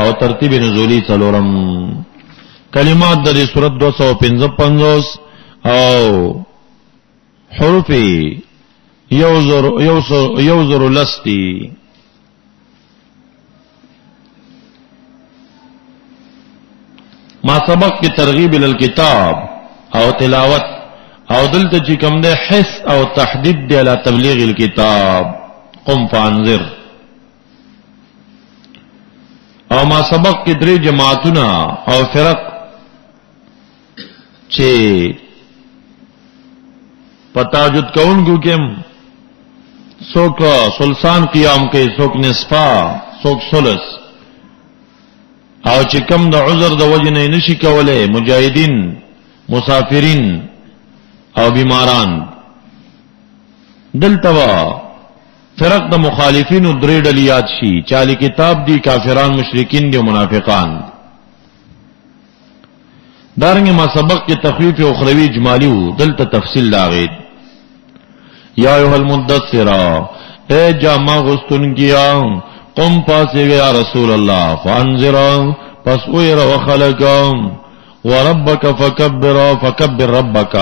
او ترتیب نزولی څلورم. کلمات د سورۃ 255 او حروف یوزر لستی. ما سبق کی ترغیب الکتاب او تلاوت او دلته چې کوم ده حس او تحدید دی علی تبلیغ الكتاب قم فانذر. او ما سبق کی درې جماعتونه او فرق چې پتاجد کونکو کم سوک سلسان قیام کے سوک نصفا سوک سلس او چې کم د عذر د وجه نه نشي کوله مجاهدین مسافرین او بیماران. دلتوا فرق د مخالفین درې ډلیات شي چالي کتاب دی کافران مشرکین دی منافقان. دارنګه ما سبق کې تخفیف اخروی اجمالی وو دلته تفصیل لاغید. یا ایها المدثر اے جامع غستن کیا قم پاسے یا رسول اللہ فانذر پس اویر وخلق وربک فکبر ربک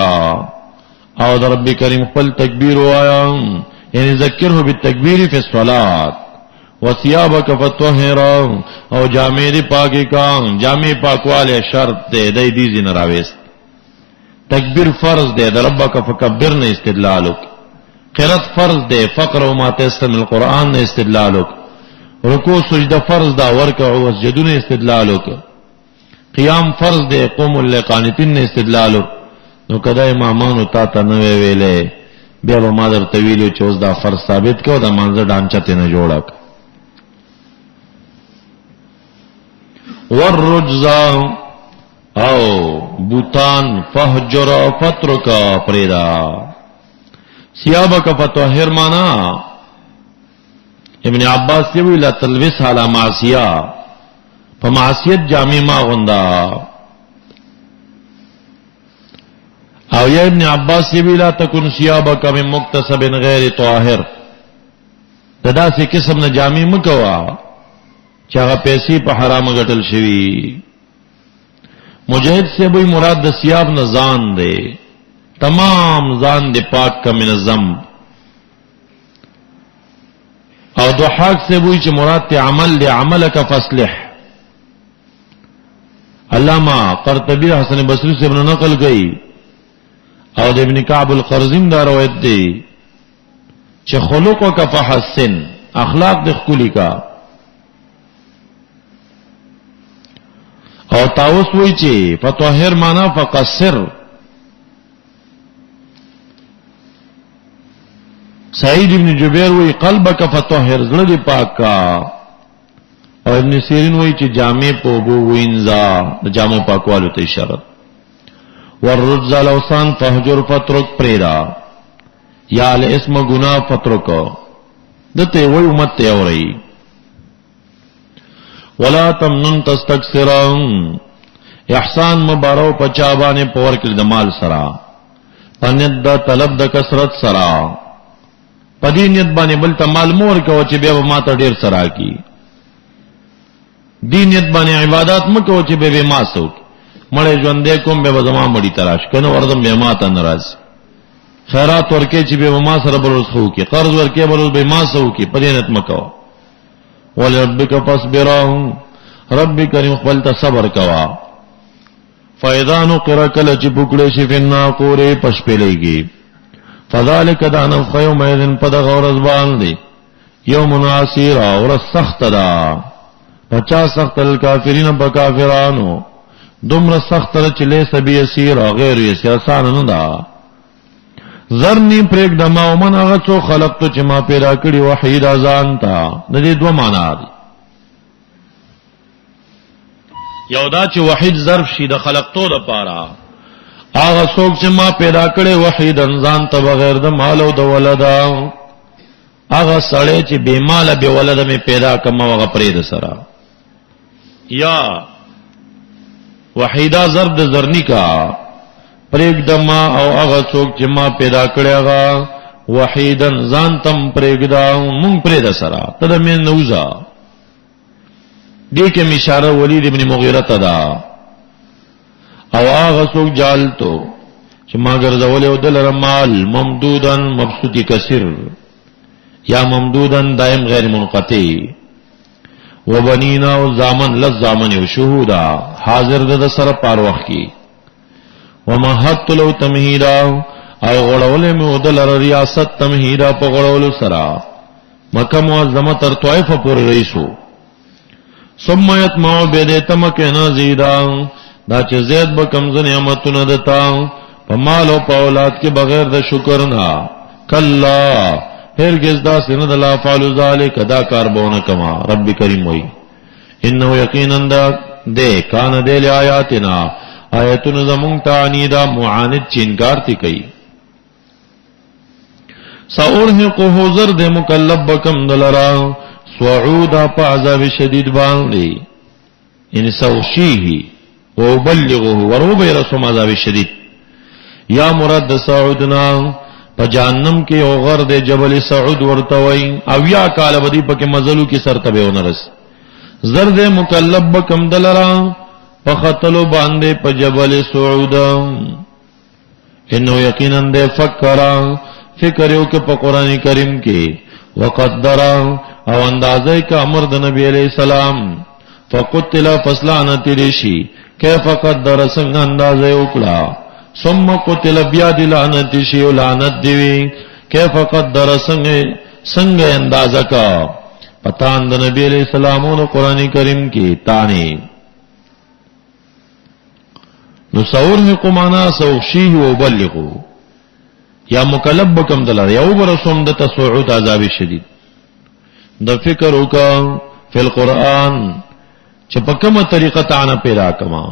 او در رب کریم خپل تکبیر وایا یعنی ذکره بالتکبیر فی الصلاة وثيابك فطهر او جامع دی پاکی کا جامع پاکواله شرط دے دی دیزی نراویست. تکبیر فرض دے در ربک فکبر نے استدلالک. قرات فرض دے فقر و ما تيسر من القرآن نے استدلالک. رکوع سجدہ فرض دا ورکعوا واسجدوا نے استدلالک. قیام فرض دے قوموا للقانتین نے استدلالک. نو کدا امامانو تا تا نوے ویلے بیا به ما در طویلو چې اوس دا فرض ثابت کو دا منظر ډانچه ته نه جوړک. والرجز او بوتان فهجر فترک پریدا. ثيابك فطهر مانا ابن عباس سے وی لا تلبس على معصیہ فمعصیت جامع ما غندا. او یا ابن عباس سے وی لا تکن ثيابك من مکتسب غیر طاهر تدا سے قسم نه جامع مکوا چې هغه پیسې په حرام غټل شوی. مجاهد سے وی مراد د ثياب نه ځان دی تمام ځان دې پاک کا منظم او ضحاک سے وہی چې مراد ته عمل دی، عملک فاصلح. علامہ قرطبی حسن بصری سے ابن نقل گئی او د ابن کعب القرظیم دا روایت دی چې خلقک فحسن، اخلاق د خکولی کا. او طاووس وی چې فطهر معنا فقصر. سعید ابن جبیر وی قلبک فطهر، زړه دې پاک کا. او ابن سیرین وی چې جامع په بو وینځا، د جامو پاکوالو ته اشاره. والرجز الاوسان فهجر فترک پریدا، یا الاسم گناہ فترک دته وی امت ته اوري. ولا تمنن تستكثرون، احسان مبارو پچا باندې پور کړ د مال سرا، پنید د طلب د کثرت سرا، پدې نیت باندې بل ته مال مور کو چې بیا ما ته ډیر سرا کی. دین نیت باندې عبادت مکو چې به ما سوک مړې ژوندې کوم به زما مړی تراش کنه وردم به ما ته ناراض. خیرات ورکه چې به ما سره بل خو کی، قرض ورکه بل به ما سو کی، پدې نیت مکو. ولربک فاصبر، رب کریم خپل ته صبر کوا. فاذا نقر کل چې پکړې شي فنا کورې پشپلېږي. فذلک دان خیوم اذن پد غورز باندې یوم عسیر اور سخت دا، 50 سخت الکافرین بکافرانو، دومره سخت چې له سبي یسیر غیر یسیر آسان نه دا. ذرنی پریک دما او من هغه څو خلقت چې ما پیدا کړی وحید ازان تا. د دې دوه معنا دي. یو دا چې وحید ظرف شي د خلقتو د پاره، هغه څوک چې ما پیدا کړی وحید انسان ته بغیر د مال او د ولد، هغه سړی چې بے مال بے ولد می پیدا کما هغه پرې د سره. یا وحیدا ضرب د ذرنی کا پریک دما او هغه څوک چې ما پیدا کړی هغه وحیدن ځان تم پریک دا مونږ پرې د سره ته من نوزا. دې کې اشاره ولید ابن مغیره ته دا. او هغه څوک جالتو چې ما ګرځول او دلر مال ممدودن مبسوطی کثیر، یا ممدودن دائم غیر منقطع، وبنینا او زامن لزامن او شهودا حاضر د سره پار وخت کی. ومهدت له تمهیدا او غړولې مې ودل ریاست تمهیدا په غړولو سره مکه معظمه تر طائف پورې رئیسو. ثم يطمع بدتمک نزيدا، دا چې زید به کمز نعمتونه دتا په مال او په اولاد کې بغیر د شکر نه. کلا هرگز دا سن د لا فعل ذلک، دا کار بونه کما. رب کریم وای انه یقینا ده کان دل آیاتنا، آیتون زمون تعنیدا معاند چینکار تی کئی. ساورهقه زرد مکلب بکم دلرا صعودا پا عذاب شدید باندی، یعنی سوشیه وبلغه وروب رسوم عذاب شدید. یا مراد سعودنا پا جہنم کے او غرد جبل سعود ورتوئی، او یا کال بدی پا کے مزلو کی سرطبے ونرس. زرد مکلب بکم دلرا فخطلو باندے پا جبل سعودا. انہو یقیناً دے فکرا فکریو کے پا قرآن کریم کے، وقدرا او اندازے کا امر دا نبی علیہ السلام، فقتل فسلانتی ریشی کیف قدر سنگ اندازے اکڑا، ثم قتل بیاد لعنتی شیو لعنت دیوی کیف قدر سنگ اندازہ کا. پتان دا نبی علیہ السلامون قرآن کریم کی تانی. نسورهق معنا سوشیه وبلغو، یا مکلب بکم دلار یا برسوم د تصعود عذاب شدید. د فکر وکا فی القرآن چې په کومه طریقه تعالی پیدا کما.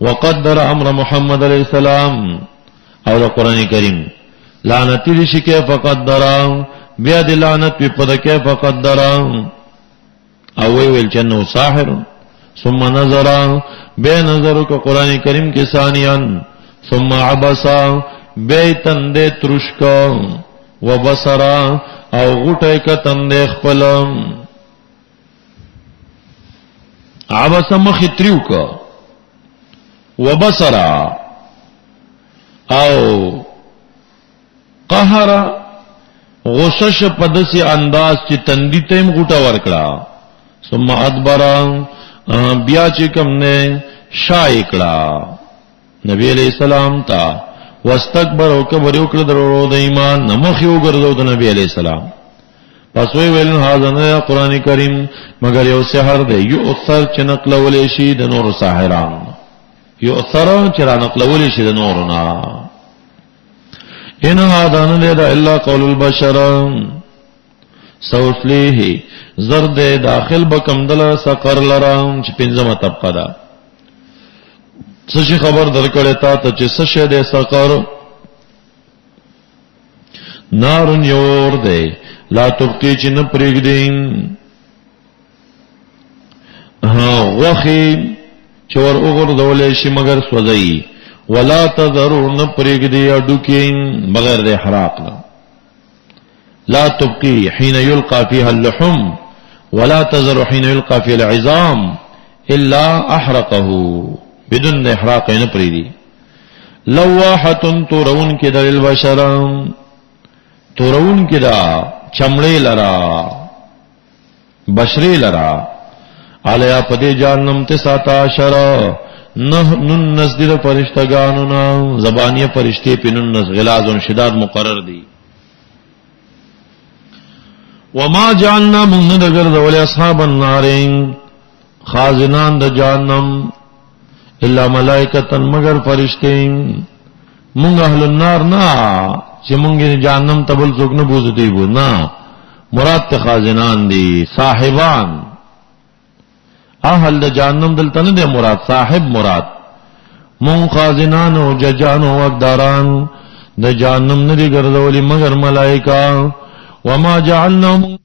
وقدر امر محمد علیہ السلام او د قرآن کریم لعنتی لشی کیف قدر، بیا د لعنت پی پد کیف قدر، او ویل چنو ساحر. ثم نظر بے نظرو کا قرآن کریم کے ثانیان، ثم عبسا بے تندے ترشکا، وبصرا او غٹے کا تندے خپلم. عبسا مخطریو کا، وبصرا او قهر غصش پدسی انداز چې تندی تیم غوټه ورکړه ثم ادبر بیا چې کوم نه شای کړه نبی علیہ السلام تا واستكبر او کبر وکړه درو د ایمان نمخ یو ګرځاو د نبی علیہ السلام پس ویل هاذا نه قران کریم مگر یو سحر دی یو اثر چې نقل ولې شي د نور ساحران یو اثر چې را نقل ولې شي د نورنا ان هاذا نه دا الا قول البشر سوسلیه زرد داخل بکم دل سقر لرام چې پنځمه طبقه ده څه خبر درکړی تا ته چې څه شه ده سقر نار یور ده لا تبقی چې نه پرېږدي غوخي چې ور وګرځولې شي مگر سوځي ولا تذروا نه پرېږدي اډوکې بغیر د احراق نه لا تبقي حين يلقى فيها اللحم ولا تذر حين يلقى فيها العظام إلا أحرقه بدون احراق نه پریدي لواحه تورون کې د البشر تورون کې دا چمړې لرا بشری لرا علیا پدې جهنم ته 17 نن نزدې فرشتگانو نا زبانیه فرشتي پنن نز غلاظ او شداد مقرر دي وما جعلنا من دغر ذول اصحاب النار خازنان د جهنم الا ملائکه مگر فرشتي مونږ اهل النار نه چې مونږ جهنم تبل څوک نه بوزتي بو نه مراد ته خازنان دي صاحبان اهل د جهنم دلته نه مراد صاحب مراد مونږ خازنان او ججان او اقداران د جهنم نه دي ګرځولي مگر ملائکه وما جعلنا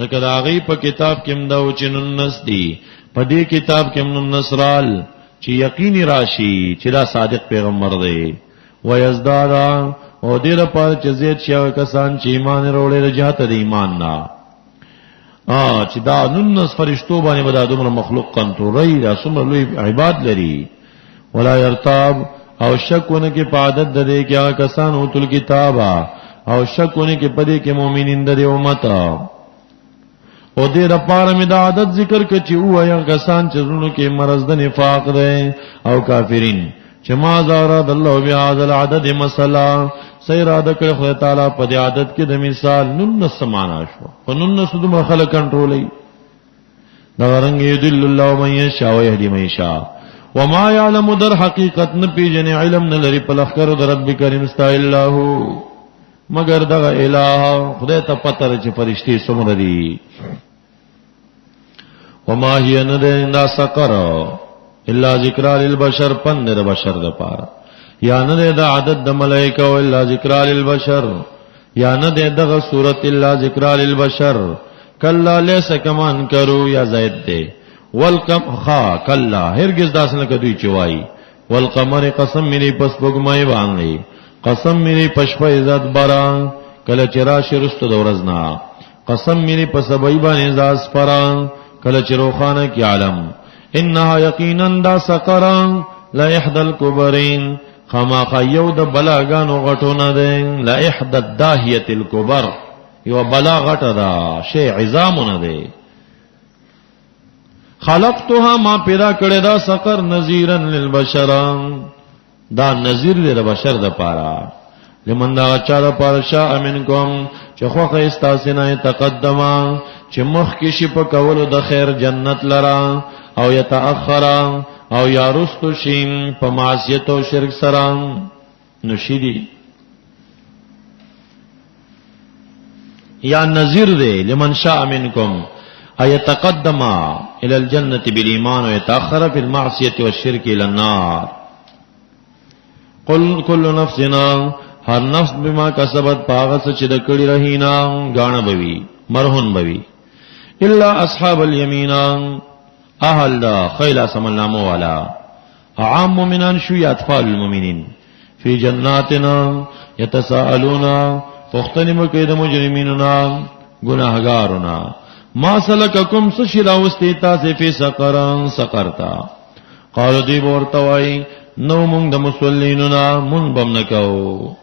ذکر داغی په کتاب کې مداو چې ننس دی په دې کتاب کې ننسرال چې یقیني راشي چې دا صادق پیغمبر دی ويزداد او دې لپاره چې زیات شي کسان چې ایمان وروړي د جهت د ایمان نه چې دا ننس فرشتو باندې ودا دومره مخلوق کنټرولي دا څومره لوی عبادت لري ولا يرتاب او شکونه کې په عادت د دې کې کسان او تل کتابا او شکونه کې په دې کې مؤمنین د امت او دې لپاره مې د عادت ذکر کړي چې وایا کسان چې زونو کې مرض د نفاق ده او کافرین چې ما زارد الله بیا ذل عدد مسلا سیر اراده کړ خدای تعالی په دې عادت کې د مثال نن سمانا شو په نن سود مخله کنټرولي دا رنګ یذل الله من یشاء و یهدی من یشاء وما يعلم در حقیقت نه پیجن علم نه لري په لخر د رب کریم استا الله مگر دغه الہ خدای ته پتر چې فرشتي څومره دي وما هي ندنا سقر الا ذکر للبشر پن د بشر د پاره یا نه د عدد د ملائکه او الا ذکر للبشر یا نه دغه صورت الا ذکر للبشر کلا لیس کمان کرو یا زید دے والقم خا کلا هرگز داسنه کدی چوای والقمر قسم منی پس بګمای باندې قسم منی پشپ عزت بران کله چرا شرست د ورځنا قسم منی پس بای باندې زاس پران کله چروخانه کی عالم انها یقینا دا سقران لا احد الكبرین خما خیو د بلاګانو غټونه ده لا احد الداهیه الكبر یو بلا غټه دا شی عظامونه دی. خلقتها ما پیدا کړی دا سقر نذیرا للبشر، دا نذیر دی د بشر د پاره. لمن دا چا د پاره شاء منکم چې خوخه استاسنه تقدما چې مخ کې شي په کولو د خیر جنت لرا، او یتأخر او یا رستو شیم په معصیت او شرک سره نشیدی. یا نذیر دی لمن شاء منکم ایتقدم الى الجنة بالایمان ويتأخر في المعصیة والشرك الى النار. قل كل نفسنا هر نفس بما کسبت پاغس چې د کړي رهینا غاڼه بوي مرهون بوي، الا اصحاب الیمین اهل دا خیلا سملنامو والا عام مومنان شو یا اطفال المؤمنین فی جناتنا یتساءلون پختنی مکید مجرمیننا گناہگارنا ما سلککم سشراوستی تاسی فی سقران سقرتا قالو دی بورتوائی نو مونگ دا مسولیننا من بم نکو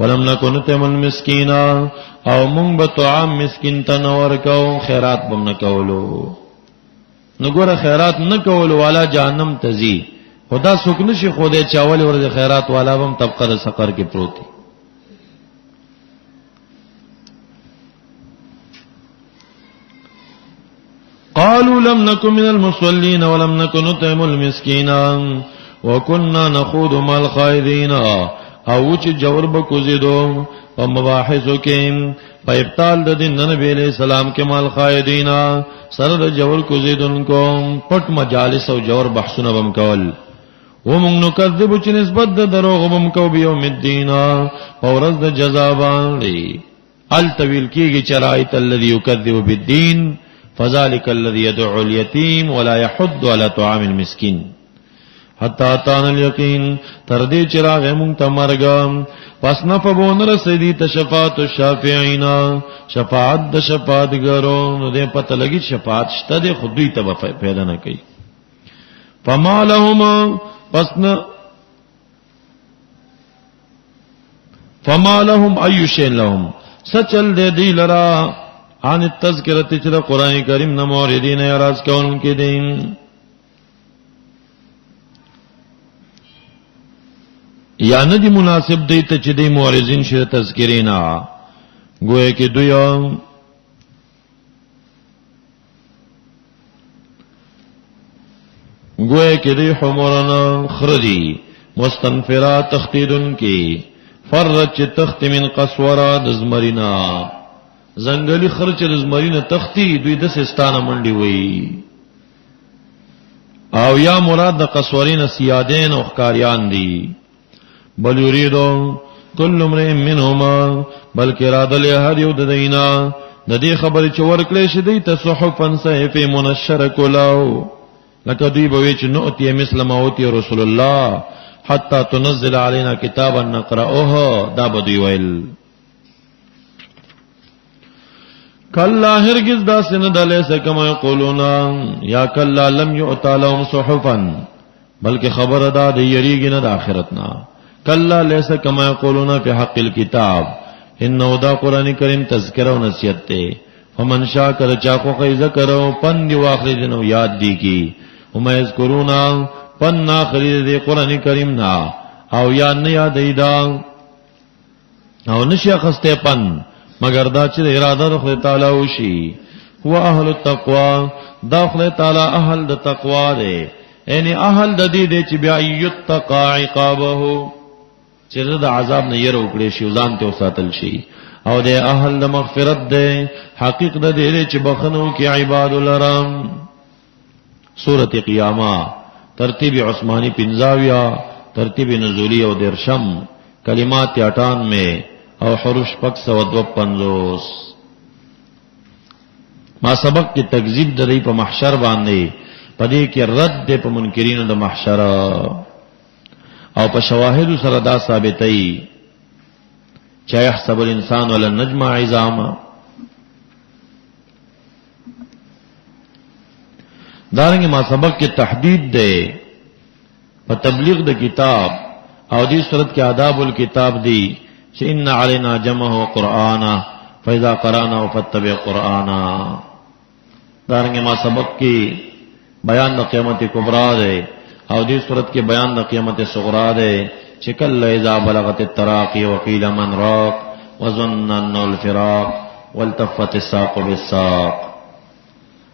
ولم نکو نتم المسکینا او مونگ بطعام مسکین تنور کو خیرات بم نکولو. نگور خیرات نکولو والا جہنم تزی خدا سکنشی خودے چاولی ورد خیرات والا بم طبقہ دا سقر کی پروتی. قالوا لم نكن من المصلين ولم نكن نطعم المسكين وكنا نخوض مع الخائضين. او چې جوړ بکوزیدو په مباحثو کې په ابطال د دین نبی علیہ السلام کې مال خائضین سره د جوړ کوزیدونکو پټ مجالس او جوړ بحثونه بم کول. ومن نکذب چې نسبت د دروغ بم کو بیوم الدین او ورځ د جزا باندې الطویل کیږي چرایت الذی یکذب بالدین فذلك الذي يدعو اليتيم ولا يحض على طعام المسكين حتى اتانا اليقين تردی چراغ مونږ ته مرګ پس نه پبون رسیدي ته شفاعت الشافعين شفاعت د شفاعتګرو نو دې پته لګي شفاعت شته دې خودی ته پیدا نه کوي. فما لهم فما لهم اي شيء لهم سچل دې دی لرا عن التذکرۃ چې د قران کریم نه موردین اعراض کوونکې دي. یا نه دی مناسب دی ته چې د مورزین شه تذکرینا گویا کې دوی گویا کې دی حمرنا خردی مستنفرات تختیدن کې فرج تخت من قسورا دزمرینا زنګلی خرچ دزمرینا تختی دوی د سستانه منډي وي. او یا مراد د قسورین سیادین او خکاریان دي. بل یریدو کل امرئ منهما بلکې اراده له هر یو د دینا د دې خبرې چې ورکړې شې دی ته صحفن صحیف منشر کولاو لکه دوی به چې نوتی مثل ما اوتی رسول الله حتی تنزل علينا کتابا نقرأه دا به دوی ویل. کلا هرگز دا سن دلیس کما یقولون یا کلا لم یعطا لهم صحفا بلکہ خبر دا دی یریگی نا دا آخرتنا. کلا لیس کما یقولون فی حق الكتاب انہو دا قرآن کریم تذکرہ و نصیحت تے فمن شاہ کر چاکو خی ذکرو پن دی واخری دنو یاد دی کی وما یذکرونا پن نا خرید دی قرآن کریم نا او یاد نیا دی دا او نشی خستے پن مگر دا چې اراده د خدای تعالی وشي. هو اهل التقوا دا خدای تعالی اهل د تقوا دی یعنی اهل د دې چې بیا یتقا عقابه چې د عذاب نه یې روکړي شي ځان ته ساتل شي. او د اهل د مغفرت دی حقیقت د دې چې بخنو کې عباد الرحم. سورۃ قیامه ترتیب عثمانی 50 ترتیب نزولی او درشم کلمات 98 او حروف 152. ما سبق کی تکذیب د دې په محشر باندې پدې کې رد د په منکرینو د محشر او په شواهد سره دا ثابتای چې يحسب الانسان ولا نجمع عظاما. دارنګه ما سبق کې تحدید ده په تبلیغ د کتاب او دې صورت کې آداب الکتاب دی چې ان علینا جمعه قرآن فإذا قرأنا فاتبع قرآنا. دارنگے ما سبق کی بیان دا قیامت کبرا دے او دی صورت کے بیان دا قیامت صغرا دے چکل اذا بلغت التراقی وقیل من راق وظن انه الفراق والتفت الساق بالساق.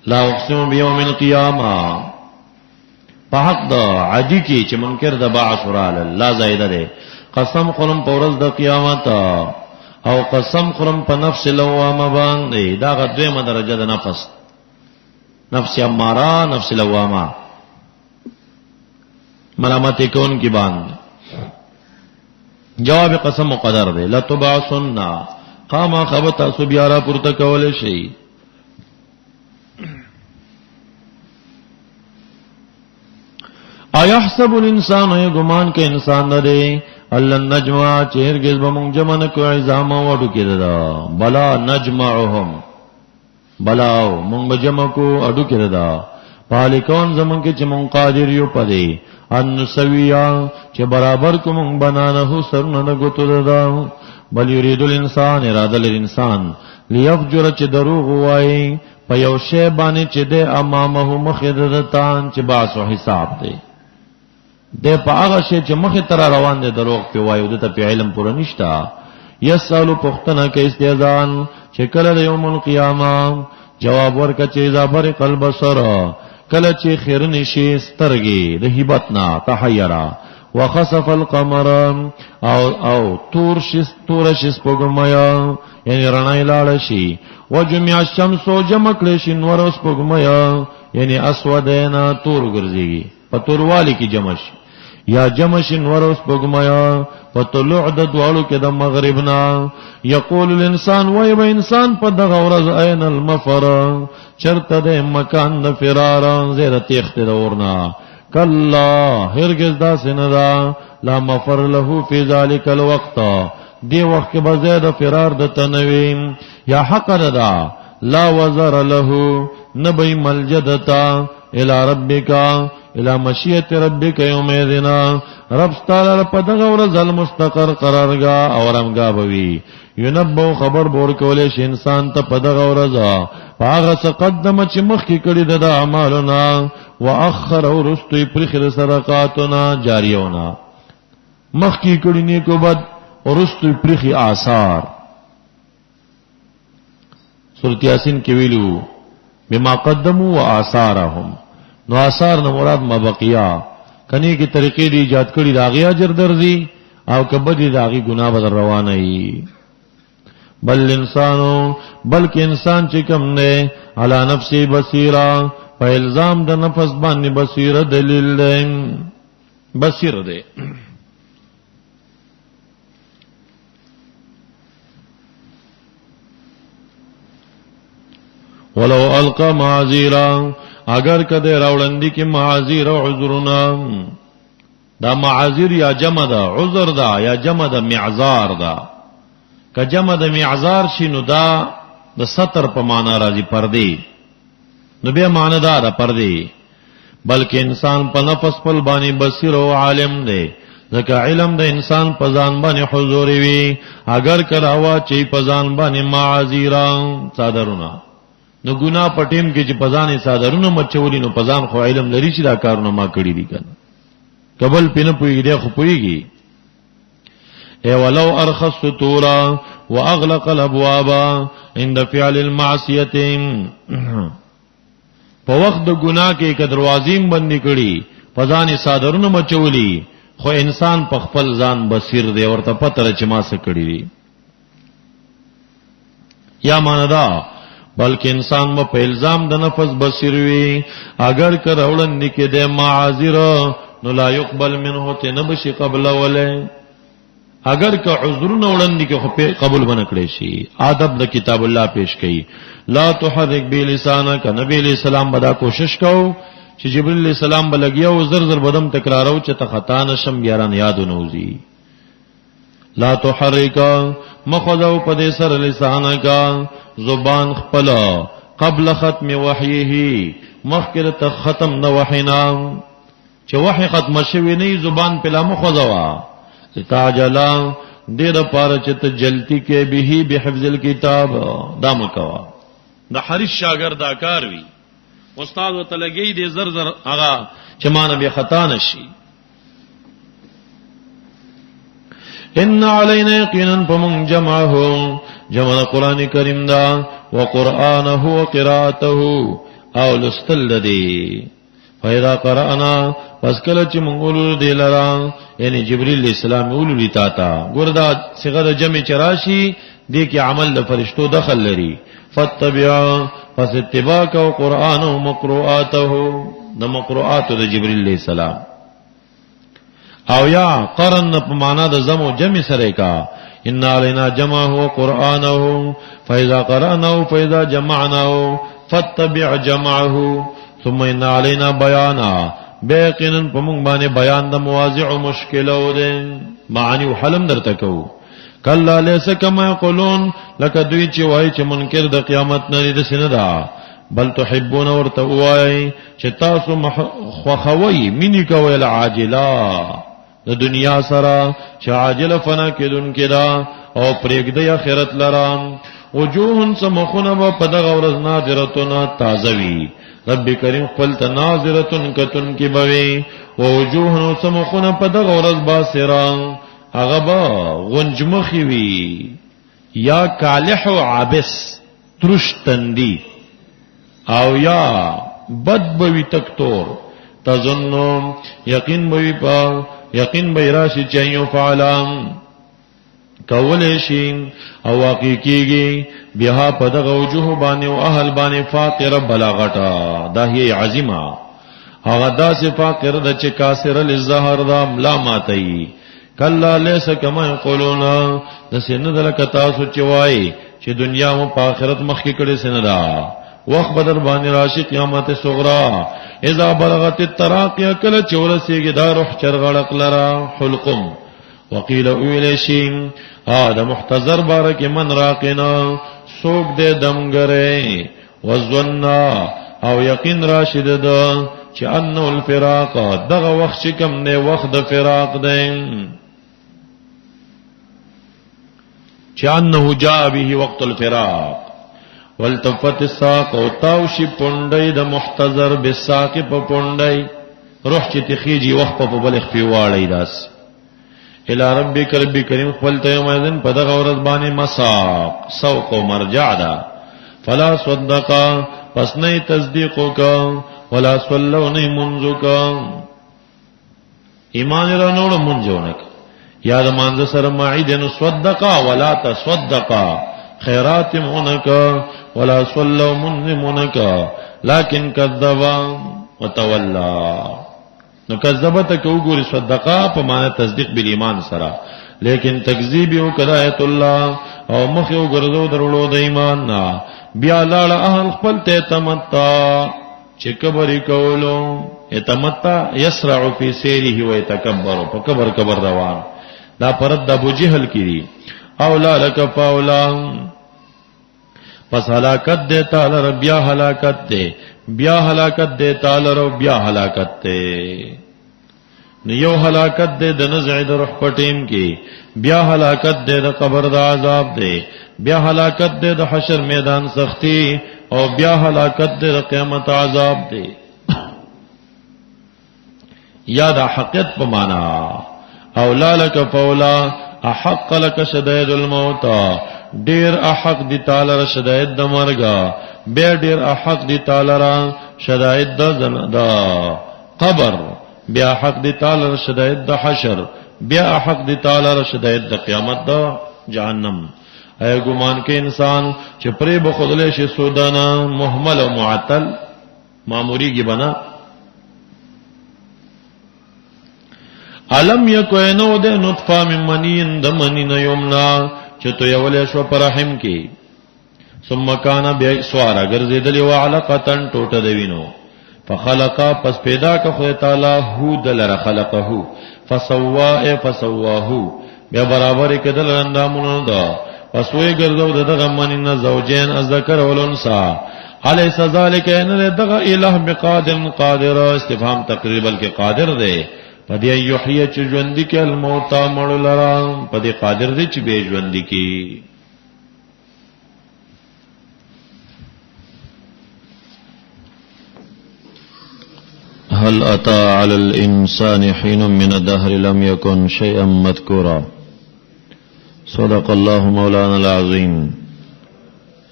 لا اقسم بیوم القیامہ پاک دا عدی کی چی منکر دا باعث ورال لا زائدہ دے قسم خورم پورز دا قیامت او قسم خورم پا نفس لوامہ باندے دا غدویم درجہ دا نفس امارہ نفس لوامہ ملامت کون کی باند. جواب قسم مقدر دے لتبعثن قاما خبتا سبیارا پورتا کولے شئی. ایحسب الانسان یہ گمان کے انسان دے اللہ نجمع چہرگز بمونگ جمع نکو عظاما وڈو کی دا بلا نجمعهم بلاو مونگ بجمع کو اڈو کی دا پالکون زمن کے چی مونگ قادر یو پدے ان سویا چی برابر کو مونگ بنانہو سرن نگتو دا بل یرید الانسان ارادہ الانسان لیفجر چی دروغ وائی پا یو شیبانی چی دے امامہو مخددتان چی باس و حساب دے دے پا آغا شے چی مخی ترا روان دے دروغ پی وایو دیتا پی علم پورا نشتا. یسالو پختنا کے استیزان چی کل دے یوم القیامہ جواب ورکا چی اذا برق البصر کل چی خیرنشی سترگی دہیبتنا تحیرا وخصف القمر او تورشس پگمیا یعنی رنائی لالشی وجمع الشمس و جمکلش نورس پگمیا یعنی اسودینا تور گرزیگی پتور والی کی جمش یا جمش نورس پگمیا پطلوع دا دوالو کے دا مغربنا یقول الانسان ویب انسان پا دا غورز این المفر چرت دے مکان دا فرارا زیر تیخت دا ورنا کلا ہرگز دا سندا لا مفر لہو فی ذالک الوقت دی وقت کے بزید فرار دا تنویم یا حق دا لا وزر لہو نبی ملجدتا الى ربکا الى مشیت ربک یومیدنا رب ستالا پدغ ورز المستقر قرارگا اورمگا بوی ینبو خبر بور کولیش انسان تا پدغ ورزا پاغا سقدم چی مخ کی کڑی دا اعمالنا واخر او رستوی پرخر صدقاتنا جاریونا مخ کی کڑی نیکو بد اور رستوی پرخی آثار. سورۃ یاسین کی ویلو بما قدموا وآثارهم نو آثار نو مراد مبقیہ کنی کی طریقے دی ایجاد کړي داغي اجر درځي او کبدی داغي گناہ بدر روانه ای. بل انسانو بلکہ انسان چې کم نه علی نفسی بصیرہ په الزام د نفس باندې بصیرہ دلیل دی بصیر دی. ولو القى معاذیرا اگر کدے راوڑندی کی معاذیر و عذرنا دا معاذیر یا جمع دا عذر دا یا جمع دا معذار دا که جمع دا معذار شی نو دا سطر پا مانا رازی پردی نو بے مانا دا پردی بلکہ انسان پا نفس پل بانی بصیر و عالم دے ذکا علم دا انسان پا زان بانی حضوری وی اگر کراوا چی پا زان بانی معاذیران صادرونا نو گناہ پټیم کې چې پزان صادرونه مچولی نو پزان خو علم لري چې دا کارونه ما کړی دي کنه قبل پینه پویږي دی خو پویږي. اے ولو ارخص طورا واغلق الابواب عند فعل المعصیه په وخت د گناہ کې یک دروازې بندي کړي پزان صادرونه مچولی خو انسان په خپل ځان بصیر دی ورته پته چې ما څه کړی دي. یا ماندا بلکہ انسان میں پہ الزام د نفس بصیر وی اگر کر اوڑن نکے دے معاذر نو لا يقبل منه تے نبشی قبل ولے اگر کہ عذر نہ اوڑن نکے قبول بنکڑے شی. ادب د کتاب اللہ پیش کئی لا تحرک بلسانک نبی علیہ السلام بدا کوشش کو چې جبرئیل علیہ السلام بلگیا او زر زر بدم تکرارو چې ته خطا نشم بیاران یاد نوزی. لا تحرک مخذو پدے سر لسانک زبان خپلا قبل ختم وحیه مخکر ته ختم نو وحینا چې وحی ختم شوی نه زبان پلا مخذوا تعجلا دیر پارا چت جلتی کے بھی بحفظ الکتاب دا مکوا دا حریص شاگرد دا کار وی استاد وته لګی دې زر زر هغه چې مان به خطا نشي. ان علینا یقینا فمن جمعه جمع قرآن کریم دا وقرآنه وقراءته او لستل دی فاذا قرانا پس کله چې مونږ ولول دی لرا یعنی جبرئیل علیہ السلام ولول تا تا ګوردا صيغه جمع چراشی دی کې عمل د فرشتو دخل لري فتبع پس اتباع کو قرآن او مقروءاته د مقروءات د جبرئیل علیہ السلام او یا قرن په معنا د زمو جمع سره کا ان علینا جمعه وقرآنه فاذا قرأناه فاذا جمعناه فاتبع جمعه ثم ان علینا بیانا بیقینا پمون باندې بیان د مواضع مشکلو ده معنی او حلم درته کو کلا لیس کما یقولون لک دوی چې وای چې منکر د قیامت نه دي سندا بل تحبون ورته وای چې تاسو خوخوي منی کوي العاجلا د دنیا سره چې عاجل فنا کېدون کېدا او پرېګد آخرت لرام وجوه سمخونه په دغه ورځ نادرتون تازوي رب کریم خپل تناظرتن کتن کی بوي ووجوه سمخونه په دغه ورځ باسران هغه با غنجمخي وي یا کالح او عابس ترشتندی او یا بد بوي تکتور تظنو یقین بوي په یقین به راشي چې یو فعلام کول شي او واقع کیږي بها په دغه وجوه باندې او اهل باندې فاقر بلاغتا دا هي عظیمه هغه داسې فاقر د چې کاسر للظهر دا ملامتای کلا لیس کما یقولون د سن دلک تاسو چې وای چې دنیا مو په آخرت مخکې کړي سندا وخت بدر باندې راشي قیامت صغرا اذا بلغت التراقی کله چورسیږي دا روح چرغړق لرا حلقم وقیل اویلشیم د محتضر بارک من راقنا سوق دې دمګره وظننا او یقین راشد ده چې انه الفراق دغه وخت چې کم نه وخت د فراق ده چې انه جاء به وقت الفراق والتفت الساق او تاوشی پوندای د محتضر بالساق په پوندای روح چې تخیجی وخت په بل خپي واړی داس الى ربک رب کریم خپل ته یومئذن په دغه ورځ باندې مساق سوق او مرجع ده فلا صدقا پس نه تصدیق وکا ولا صلوا نه منذکا ایمان را نور منځونک یاد مانځ سره معیدن صدقا ولا تصدقا خیرات منکا ولا صلوا منذمنکا لكن كذبا وتولى نو کذبت کو ګوري صدقه په معنی تصدیق بل ایمان سره لیکن تکذیب یو کړایت الله او مخ یو ګرځو درولو د ایمان نا بیا لاړ اهل خپل ته تمتا چې کبر کولو اتمتا یسرع فی سیره و یتکبر په کبر روان دا پرد د ابو جهل کړي او لا لک فاولا پس ہلاکت دے تعالی رب بیا ہلاکت دے تعالی رب بیا ہلاکت دے نیو ہلاکت دے د نزع د روح پټیم کی بیا ہلاکت دے د قبر د عذاب دے بیا ہلاکت دے د حشر میدان سختی او بیا ہلاکت دے د قیامت عذاب دے یا د حقیقت په معنا او لا لک فولا احق لک شدائد الموت ډیر احق دی تعالی را شدائد د مرګ بیا ډیر احق دی تعالی را شدائد د قبر بیا حق دی تعالی را شدائد د حشر بیا حق دی تعالی را شدائد د قیامت د جهنم اے ګمان کې انسان چې پرې بخودلې شي سودانا محمل او معطل ماموری کی بنا علم یکونو د نطفه من منین د منین یمنا چې تو یولې شو پر رحم کې ثم کان بیا سوارا ګرځیدلی و علقتن ټوټه دی وینو فخلقا پس پیدا کا خدای تعالی هو دلر خلقه فسواه بیا برابر کدل اندامونو دا پس وی ګرځو دغه منین زوجین الذکر والانثى الیس ذلک ان دغه الہ بقادر قادر استفهام تقریبا کې قادر دی پدې یحیی چې ژوند کې الموت مړ لرا پدې قادر دې چې به ژوند کې هل أتى على الإنسان حين من الدهر لم يكن شيئا مذكورا صدق الله مولانا العظيم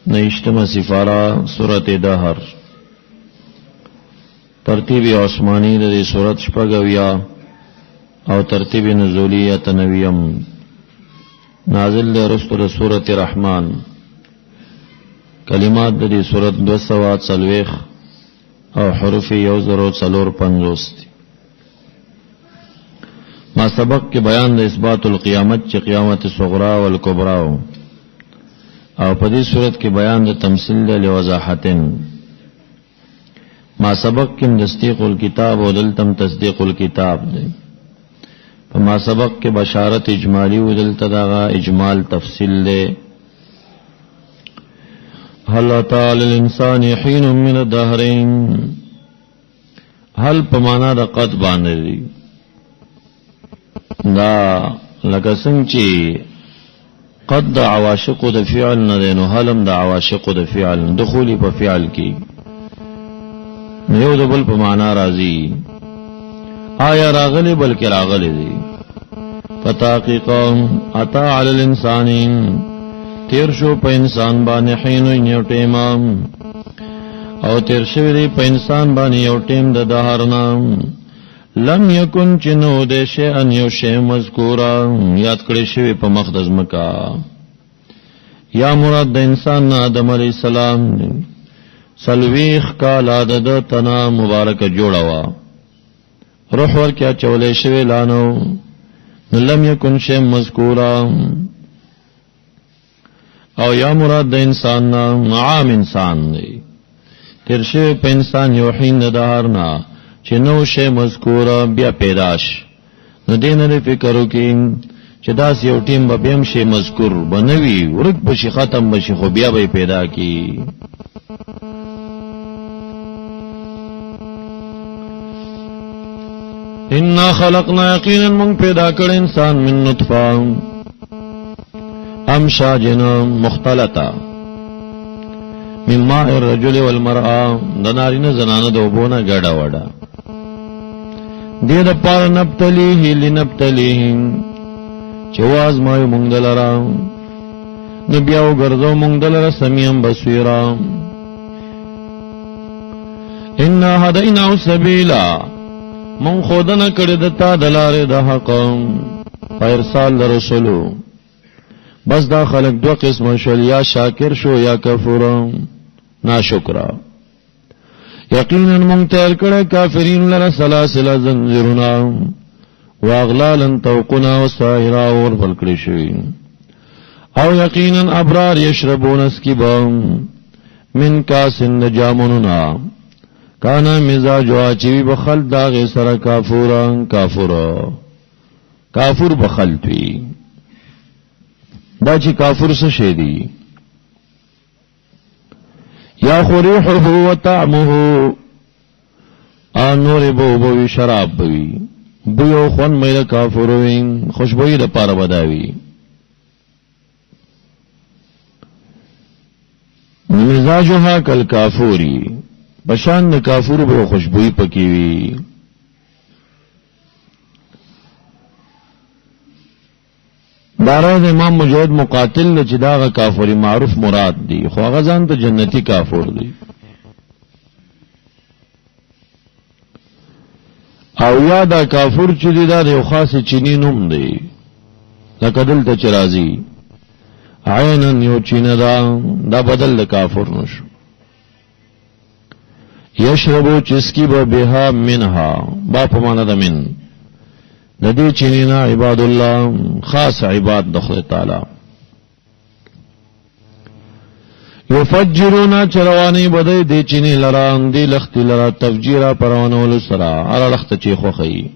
نيشتم سفارة سورة دهر ترتیب عثمانی د سورت شپږویا او ترتیب نزولی تنویم نازل د رسول د سورت رحمان کلمات د سورت 240 او حروف 10450 ما سبق کے بیان د اثبات القیامت چې قیامت صغرا والکبرا او په دې صورت کې بیان د تمثيل د لوضاحتن ما سبق کې تصدیق الكتاب او دلتم تصدیق الكتاب دی په ما سبق کې بشارت اجمالی او دلته دا اجمال تفصیل دی هل أتى على الإنسان حين من الدهر هل پمانا دا قد باندې دا لکه څنګه چې قد دا عواشق د فعل نه دی نو هلم دا عواشق د فعل دخولی په فعل کې نو د بل په معنا راځي آیا راغلی بلکې راغلی دی فتحقیقا أتى على الإنسان تیر شو په انسان باندې حین یو ټیم او تیر شوی دی په انسان باندې یو ټیم د دهرنا لم یکن چنو د شی ان یو شی مذکورا یاد کړی شوی په مقدس مکا یا مراد د انسان آدم علی السلام سلویخ کال عدد تنا مبارک جوړا وا روح ورکیا چولې شوی لانو لم یکن شی مذکورا او یا مراد د انسان نا عام انسان دی تیر شوی په انسان یو حین د دهرنا چې نو شی مذکور بیا پیداش نو دین نه فکر وکین چې داس یو ټیم به بیم شی مذکور بنوي ورک بشي ختم بشي خو بیا به پیدا کی ان خلقنا یقینا من پیدا کړ انسان من نطفه امشاجن مختلطه من ماء الرجل والمرأة د نارینه زنانه د وبونه ګډه وډه دې د پاره نبتلیه لنبتلیه چواز ما مونږ دلرا نو بیا وګرځو مونږ دلرا سمیم بصیرا ان هدینا السبیلا مونږ خودنه کړی د تا دلاره د حق ارسال رسولو بس دا خلق دو قسم شول یا شاکر شو یا کفر ناشکرا یقینا منتهل کړه کافرین لره سلاسل زنجیرنا واغلالا توقنا وسائرا اور بلکړي شوی او یقینا ابرار یشربون اسکبا من کاسن جامننا کانا مزاج واچوی بخل داغ سر کافورا کافر بخل توی دا چې کافر څه شي دی یا خریحه و طعمه انور بو شراب بوي بو خون مې کافر وي خوشبوئی د پاره بداوي مزاجها کل کافوری بشان د کافر به خوشبوئی پکې وي دارا د امام مجاهد مقاتل چې دا کافری معروف مراد دی خو هغه ځان ته جنتی کافر دی او یا دا کافر چې دی دا یو خاص چینی نوم دی لکه دلته چې راځي عینن یو چینه دا بدل د کافر نشو یشربو چسکی با بها منها با پمانا دا من ندی چینینا عباد اللہ خاص عباد دخل تعالی یفجرونا چروانی بدای دی چینی لران دی لختی لرا تفجیرا پروانولو سرا علا لخت چیخو خی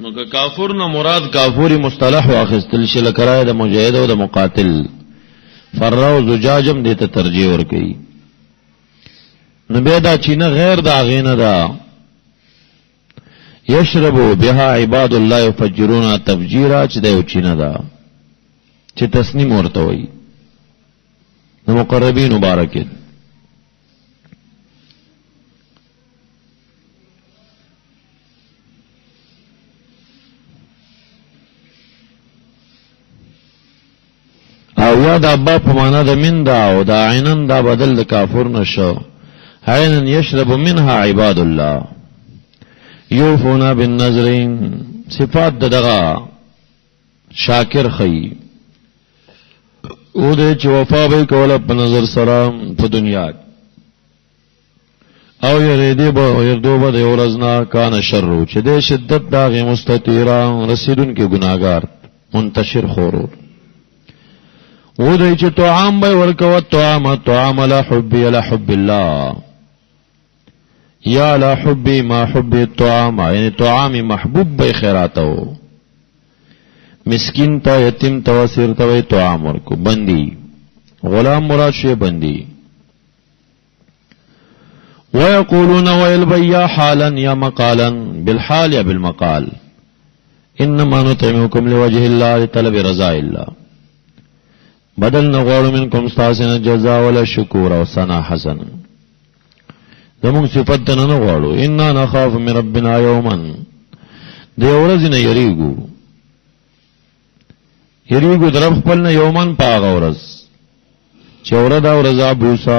نو که کافر نه مراد کافوری مصطلح واخستل شي لکرای د مجاهد او د مقاتل فرو زجاجم دیتا ترجیح ورکی نو بیدا چینه غیر دا غینه دا یشربو بها عباد الله یفجرون تفجیرا چی دیو چینه دا چی تسنیم ورتوئی نو مقربین مبارکت او یا دا با پمانا دا من دا او دا عینن دا بدل دا کافر نشو عینن یشرب منها عباد الله یوفونا بالنظرین صفات دا دغا شاکر خی او دے چی وفا بی کولا پا نظر سرام پا دنیا او یریدی با یردو با دیو رزنا کان شررو چی دے شدت داغی مستطیران رسیدن کی گناہگار منتشر خورو او دے چی طعام بی ورکوت طعام لا حبی لا حب اللہ یا لا حبی ما حبی طعام یعنی طعام محبوب بی خیراتو مسکین تا یتیم تا وسیر تا وی طعام ورکو بندی غلام مراد شوی بندی ویقولون ویلبی یا حالا یا مقالا بالحال یا بالمقال انما نطعمکم لوجه اللہ لطلب رضا اللہ بدل نغوار منکم ستاسن جزا ولا شکور و سنا حسن دمونگ صفت دن نغوارو انا نخاف من ربنا یوما دیورزن یریگو یریگو درب خپلنا یومن پاغ ورز چورد ورز عبوسا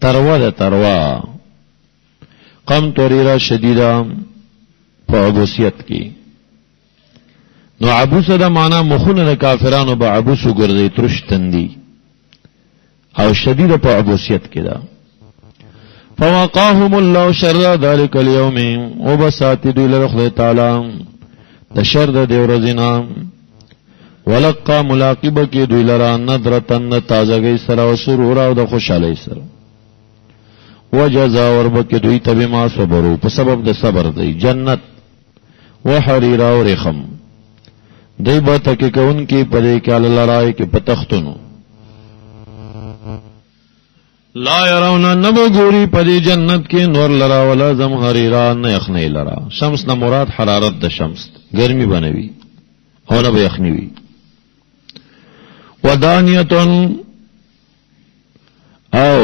تروا دا تروا قم توریرا شدیدا پا عبوسیت کی نو عبوس دا مانا مخون دا کافرانو با عبوسو گرزی ترش تندی او شدید پا عبوسیت کی دا فوقاهم اللہ شر ذالک اليوم او بساتی دوی لرخد تعالی دا شر دا دیورزینا ولقا ملاقب کی دوی لرا ندرتن تازگی سر و سرورا و دا خوشحالی سر و جزا وربکی دوی تبی ما صبرو پا سبب دا صبر دی جنت و حریرا و رخم دی با تکی کون کی پدے کال لرائی کی پتختنو لا یرونا نبو گوری پدی جنت کی نور لرا ولا زمحریرا نیخنی لرا شمس نا مراد حرارت دا شمس گرمی بنوی او نبو یخنیوی ودانیتن او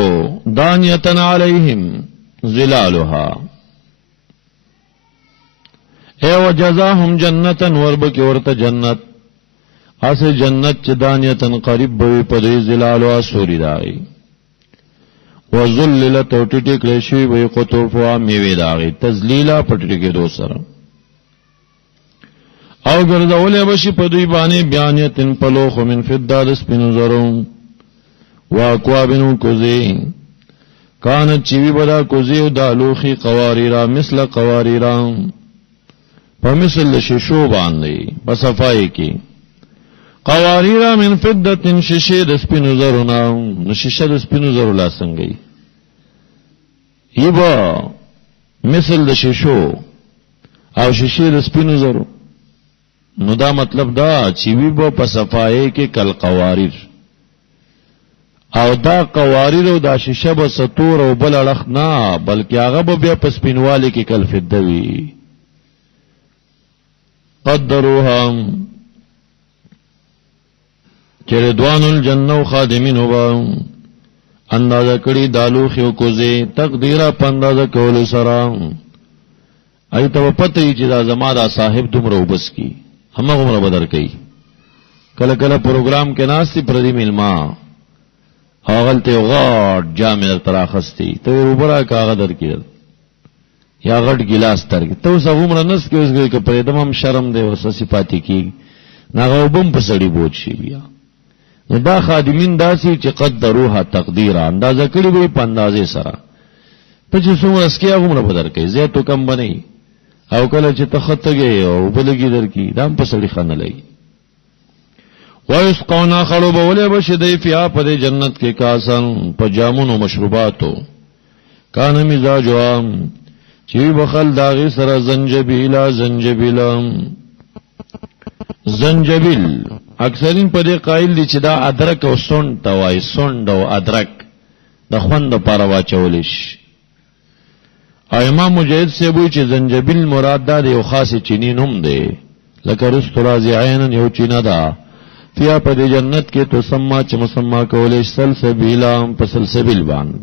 دانیتن علیہم ظلالها اے وجزاهم جنتن وربکی ورت جنت اس جنت چ دانیتن قریب بوی پدی ظلالها سوری داغی وذللت ټټی کړی شوی وی قطوفها میوه داغی تذلیلا پټی کې دو سره او ګرځولې بشي په دوی باندې بیانیتن پلوخ من فداد سپینو زرو واکوابن کوزی کان چوی بدا کوزی او دالوخی قواریرا مثل قواریرا په مثل شیشو باندې په صفای کې قواریرا من فدتن شیشه د سپینو زرو شیشه د سپینو زرو لا څنګه یبا مثل د شیشو او شیشه د سپینو زرو نو دا مطلب دا چې وی به په صفای کې کل قواریر او دا قواریر او دا شیشه به ستور او بل اړخ نه بلکې هغه به بیا په سپینوالي کې کل فدوی قدروها چردوان الجنه خادمین وبا اندازه کړي دالو خو کوزه تقدیره پندازه کول سره ایته پته چې دا زما دا صاحب دومره وبس کی همغه عمر بدر کوي کله کله پروګرام کې ناشتي پردي ملما هغلته غاټ جامع تراخستی ته وبرا کاغه در کېل یا غټ ګلاس تر کې ته اوس عمر نس کې اوس کې په دمم شرم دی اوس صفاتی کی ناغه وبم په سړی بوج شي بیا دا خادمین داسي چې قدروها تقدیرا اندازه کړی وي په اندازې سره په چې څومره اسکیا عمر بدر کوي زه تو کم بنئ او کله چې تختګي او بلګي درکې دام په سړی خانه لګي ويسقونا خلوب ولې بشدی فیا په جنت کې کاسن په جامونو مشروباتو کان مزاجوا چې بخل داغي سره زنجبیل اکثرین په دې قائل دي چې دا ادرک او سوند ته وایي، سوند او ادرک د خوند لپاره واچول شي. او امام مجاهد صاحب وایي چې زنجبیل مراد دا یو خاصه چینی نوم دی، لکه رست راضی عینن یو چینه ده، فیا په دې جنت کې تو سما چې مسما کولې سلسبیلا په سلسبیل باندې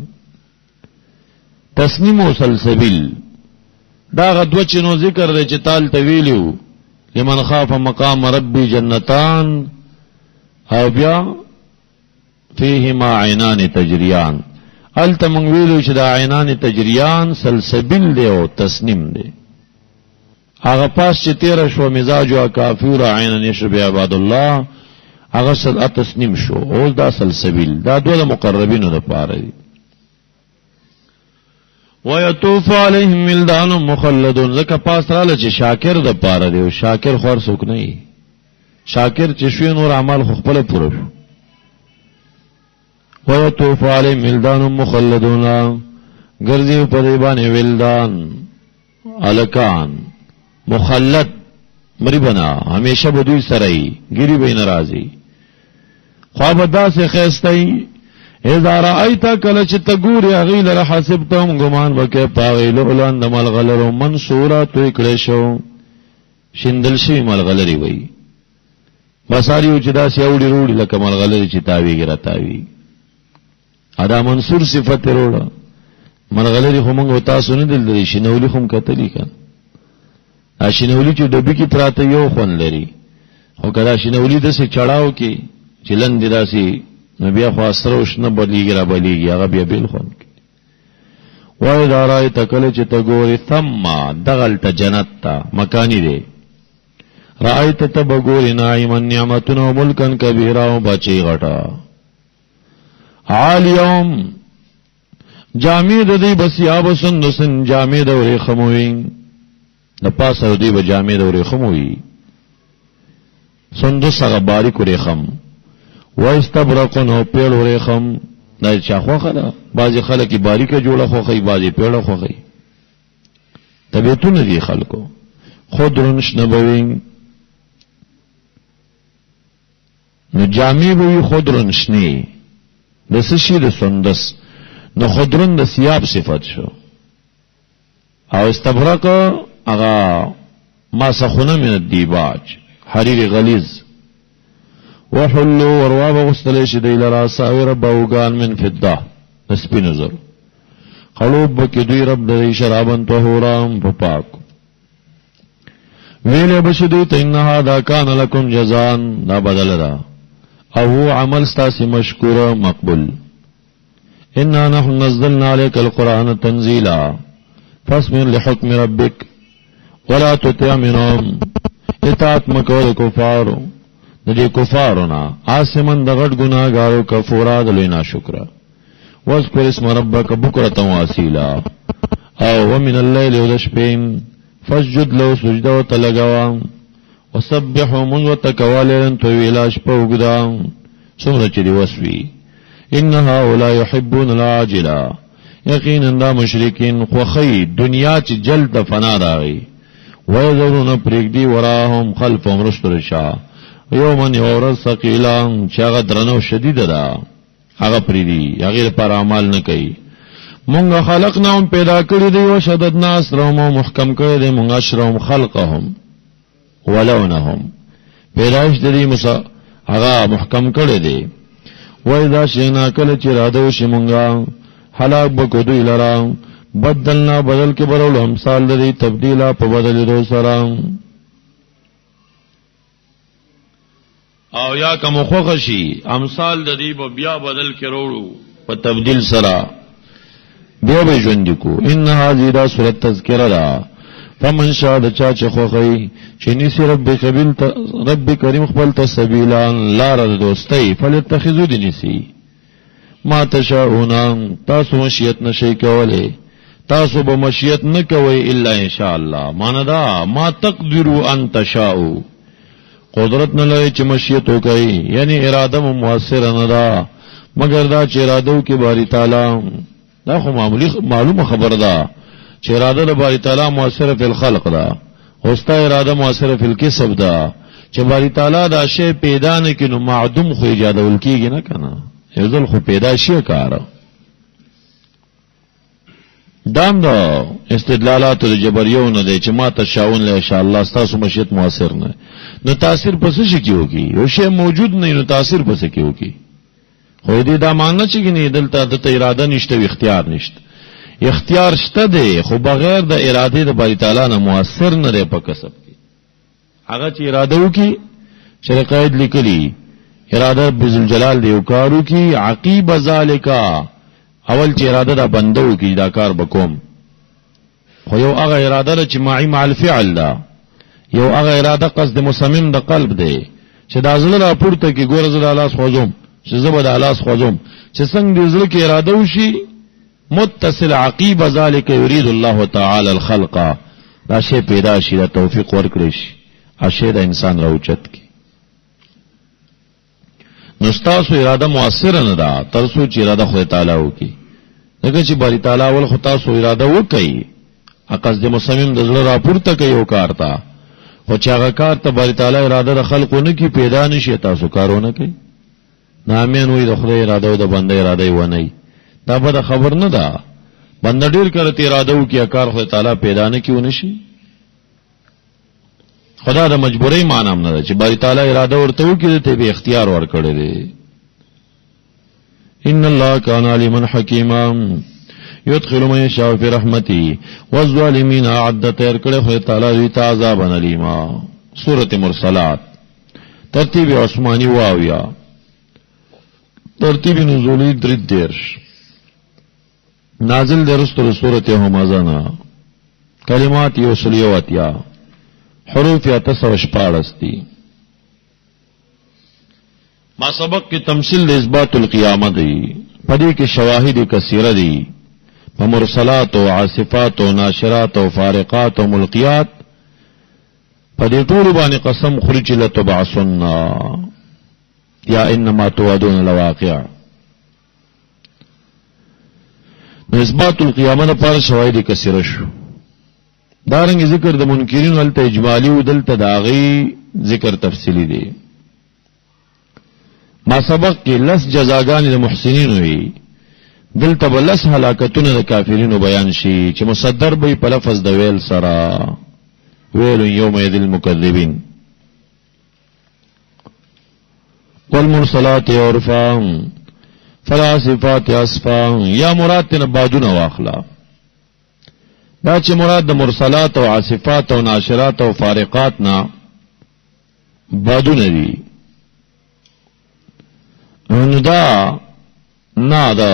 تسنیم او سلسبیل دا غدوه چې نو ذکر دی چې تال طویلیو لمن خاف مقام ربی جنتان او بیا فیهما عینان تجریان الته مونږ ویلو چې دا عینان تجریان سلسبیل دی او تسنیم دی. هغه پاس چې 13 شو مزاجو کافور عینن یشرب عباد الله هغه سل تسنیم شو، اوس دا سلسبیل دا دوه مقربینو د پاره دي. ويطوف عليهم ولدان مخلدون زکه پاس رااله چې شاکر د پاره دی، او شاکر خور څوک نه وي، شاکر چې شوی نور اعمال خو خپل پوره شو. ويطوف عليهم ولدان مخلدون ګرځي په دې باندې ولدان الکان مخلد مری بنا همیشه به دوی سره ای ګری به ناراضي خوابدا سے خيستای اذا رأيت کله چې تګوري هغه لره حسبتم ګمان وکي پاویل اولان د ملغلرو منصورات کړي شو شندل شي ملغلري وای بساریو چې دا سیاوړي روړي لکه ملغلري چې تاویږي راتاوي ادا منصور صفت وروړه ملغلري خو موږ تاسو نه دل شي نولي خو کتلی کړه اشینولی چې ډبی کې پراته یو خون لري، خو کله شینولی د څه چړاو کې چلن دی راسي نبی خو اسروش نه بلیږي را بلیږي هغه بیا بیل خون کې. وای دا راي تکل چې تګوري ثم دغل ته جنت ته مکانی دی، رایت تبګوري نعیم نعمتنا ملکن کبیرا او بچي غټا عالیوم جامع د دې بسیاب سندسن جامع د ورې خموي د پاسه دی به جامع د ورخموي سندس هغه باریک ورخم واستبرقن او پیړ ورخم دا چا خوخه ده، بعضی خلک باریکه جوړه خوخه بعضی پیړه خوخه طبيعتونه دي خلکو خودرنش نبوي نو جامع به خودرنش نه د سشي د سندس نو خودرن د سیاب صفت شو او استبرق اغا ما سخونه من الدیباج حریر غلیظ وحلو ورواب غستلیش دیل راساوی رب اوگان من فده نسپی نظر خلوب بکی دوی رب دی شرابن طهورام پاک ویل بشدوی تا انہا دا کان لکم جزان دا بدل دا او عمل ستاسی مشکور مقبول انا نحن نزلنا علیک القرآن تنزیلا فاسمر لحکم ربک ولا تطع منهم اطاعت مکول کفارو ندی کفارونا آسمن د غټ ګناګارو کفورا د لینا شکر واذكر اسم ربک بکرة واسیلا او ومن الليل ودشپین فسجد له سجده وتلغوا وسبحوا من وتکوالن طویلا شپو ګدا څومره چې دی وسوي ان هؤلاء يحبون العاجله یقینا دا مشرکین خوخی دنیا چې جلد فنا راغی وَيَذَرُونَ پریگدی وراهم خلفهم رشترشا یومن یورز ثقیلان چې هغه درنو شدید ده هغه پریدي هغه پر اعمال نه کوي. مونږ خلقناهم پیدا کړی دی او شددنا اسرهم محکم کړی دی مونږ اشرهم خلقهم ولونهم پیدائش دی موسی هغه محکم کړی دی. وَإِذَا شِئْنَا کله چې راده وشي مونږه هلاک بکو دوی لرا بدلنا بدل کے برول امثال دی تبدیلا په بدل دو سره او یا کوم خوخشي امثال د دې بیا بدل کې وروړو په تبديل سره بیا به ژوند کو. ان هذه دا سورۃ تذکرہ دا فمن شاء چا چې خوخی چې نسی رب کریم خپل تسبیلا لار دوستي فلتخذو دي نسی ما تشاؤون تاسو مشیت نشي کوله تاسو به مشیت نه کوي الا ان شاء الله معنا دا ما تقدروا ان تشاؤ قدرت نه لري چې مشیت وکړي یعنی اراده موثر نه ده مگر دا چې اراده کې باری تعالی دا خو معلومه خبر ده چې اراده د باری تعالی موثر فی الخلق ده اوستا اراده موثر فی الکسب ده چې باری تعالی دا شی پیدا نه کینو معدوم خو ایجادول کیږي نه کنه یو ځل خو پیدا شي کار دام دا استدلالات الجبریون نه چې ما تشاؤون له ان شاء الله تاسو مشیت موثر نه نو تاثیر پس شي کیږي یو شی موجود نه نو تاثیر پس کیږي خو دې دا معنی چې نه دلته د اراده نشته او اختیار نشته اختیار شته دی خو بغیر د اراده د باری تعالی نه موثر نه دی په کسب کې هغه چې اراده وکي چې قائد لیکلی اراده بذل جلال دی وکارو کی عقیب ذالکا اول چې اراده دا بندو کی دا کار بکوم خو یو هغه اراده چې معی مع الفعل دا یو هغه اراده قصد مصمم د قلب دی چې دا زړه را پورته کی ګور زړه الله خوځوم چې زبد الله خوځوم چې څنګه دې زړه کې اراده وشي متصل عقیب ذالک یرید الله تعالی الخلق دا شی پیدا شي دا توفیق ورکړي شي اشه دا انسان راوچت کی نستاسو اراده مؤثر نه ده ترسو چې اراده خدای تعالی وکي دغه چې باری تعالی ول خو تاسو اراده وکي اقصد مصمم د زړه را پورته کوي او کار تا او چې هغه کار ته باری تعالی اراده د خلقونه کی پیدا نشي تاسو کارونه کوي نامین وي د خدای اراده او د بنده اراده ونه دا به خبر نه ده بنده ډیر کړه اراده وکي کار خدای تعالی پیدا نه کیونه شي خدا د مجبورۍ معنی هم نه ده چې باری تعالی اراده ورته وکړي ته به اختیار ورکړي دي ان الله کان علیما حکیما یدخل من یشاء فی رحمته والظالمین اعد تیر کړه خدای تعالی دې عذاب الیما سورۃ مرسلات ترتیب عثمانی واویا ترتیب نزولی دردرش نازل درستو سورۃ همزه کلمات یوسلیواتیا حروف یا تصوشپاڑستی ما سبق کی تمثیل اثبات القیامت دی پدی کی شواہد کثیرہ دی مرسلات و عاصفات و ناشرات و فارقات و ملقیات پدی طول بانی قسم خرج لتبعثن یا انما توعدون لواقع اثبات القیامت پر شواہد کثیرہ شو دارنګ ذکر د منکرین ولته اجمالی او دلته داغي ذکر تفصیلی دی ما سبق کې لس جزاګان د محسنین وي دلته بلس هلاکتونه د کافرینو بیان شي چې مصدر به په لفظ د ویل سره ویل یوم یذل مکذبین والمرسلات عرفا فالعاصفات عصفا یا مراد تن بعدونه واخلا دا چې مراد د مرسلات او عاصفات او ناشرات او فارقات نه بادونه دي نو دا نه دا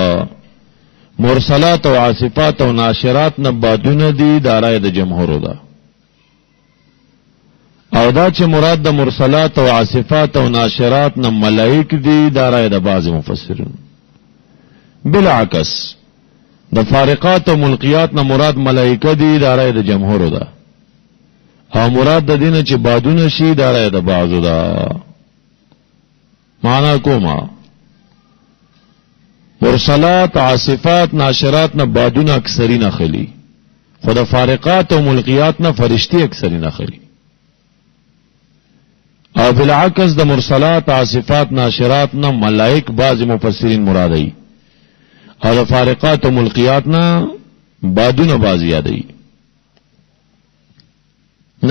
مرسلات او عاصفات او ناشرات نه بادونه دي دارای د جمهور ده او دا چې مراد د مرسلات او عاصفات او ناشرات نه ملائک دي دارای د بعض مفسرین بالعکس د فارقات او ملقیات نه مراد ملائکه دي دارای د جمهور ده او مراد د دینه چې بادونه شي دارای د بعضو ده معنا کومه مرسلات عاصفات ناشرات نه بادونه اکثرین اخلي خود فارقات او ملقیات نه فرشتي اکثرین اخلي او بالعکس د مرسلات عاصفات ناشرات نه ملائک بعض مفسرین مراد دي او د فارقات او ملقیات نه بادونه باز یادي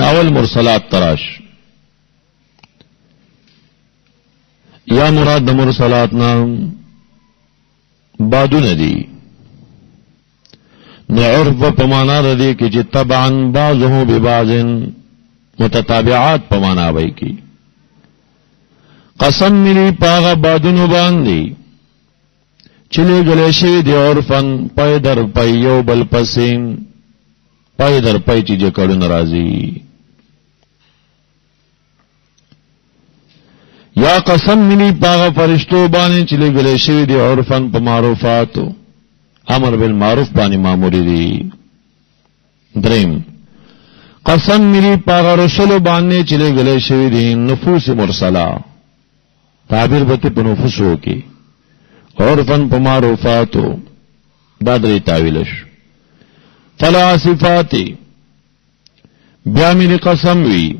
ناول مرسلات تراش یا مراد د مرسلات نه بادونه دي نو عرف په معنا د دې کې چې تبعا بعضه ببعض متتابعات په معنا وایي کی قسم ملی پاغه بادونو باندې چلی گلے شوی دی عرفن پای در پای یو بل پسین پای در پای چی جکڑو نرازی یا قسم ملی پاغا فرشتو بانی چلی گلے شوی دی عرفن پا معروفاتو امر بالمعروف بانی معمولی دی درم قسم ملی پاغا رسولو بانی چلی گلے شوی دی نفوس مرسلہ تعبیر بتی پا نفوسو کی عرفن پا معروفاتو دادری تاویلش فالعاصفاتی بیا ملی قسم وی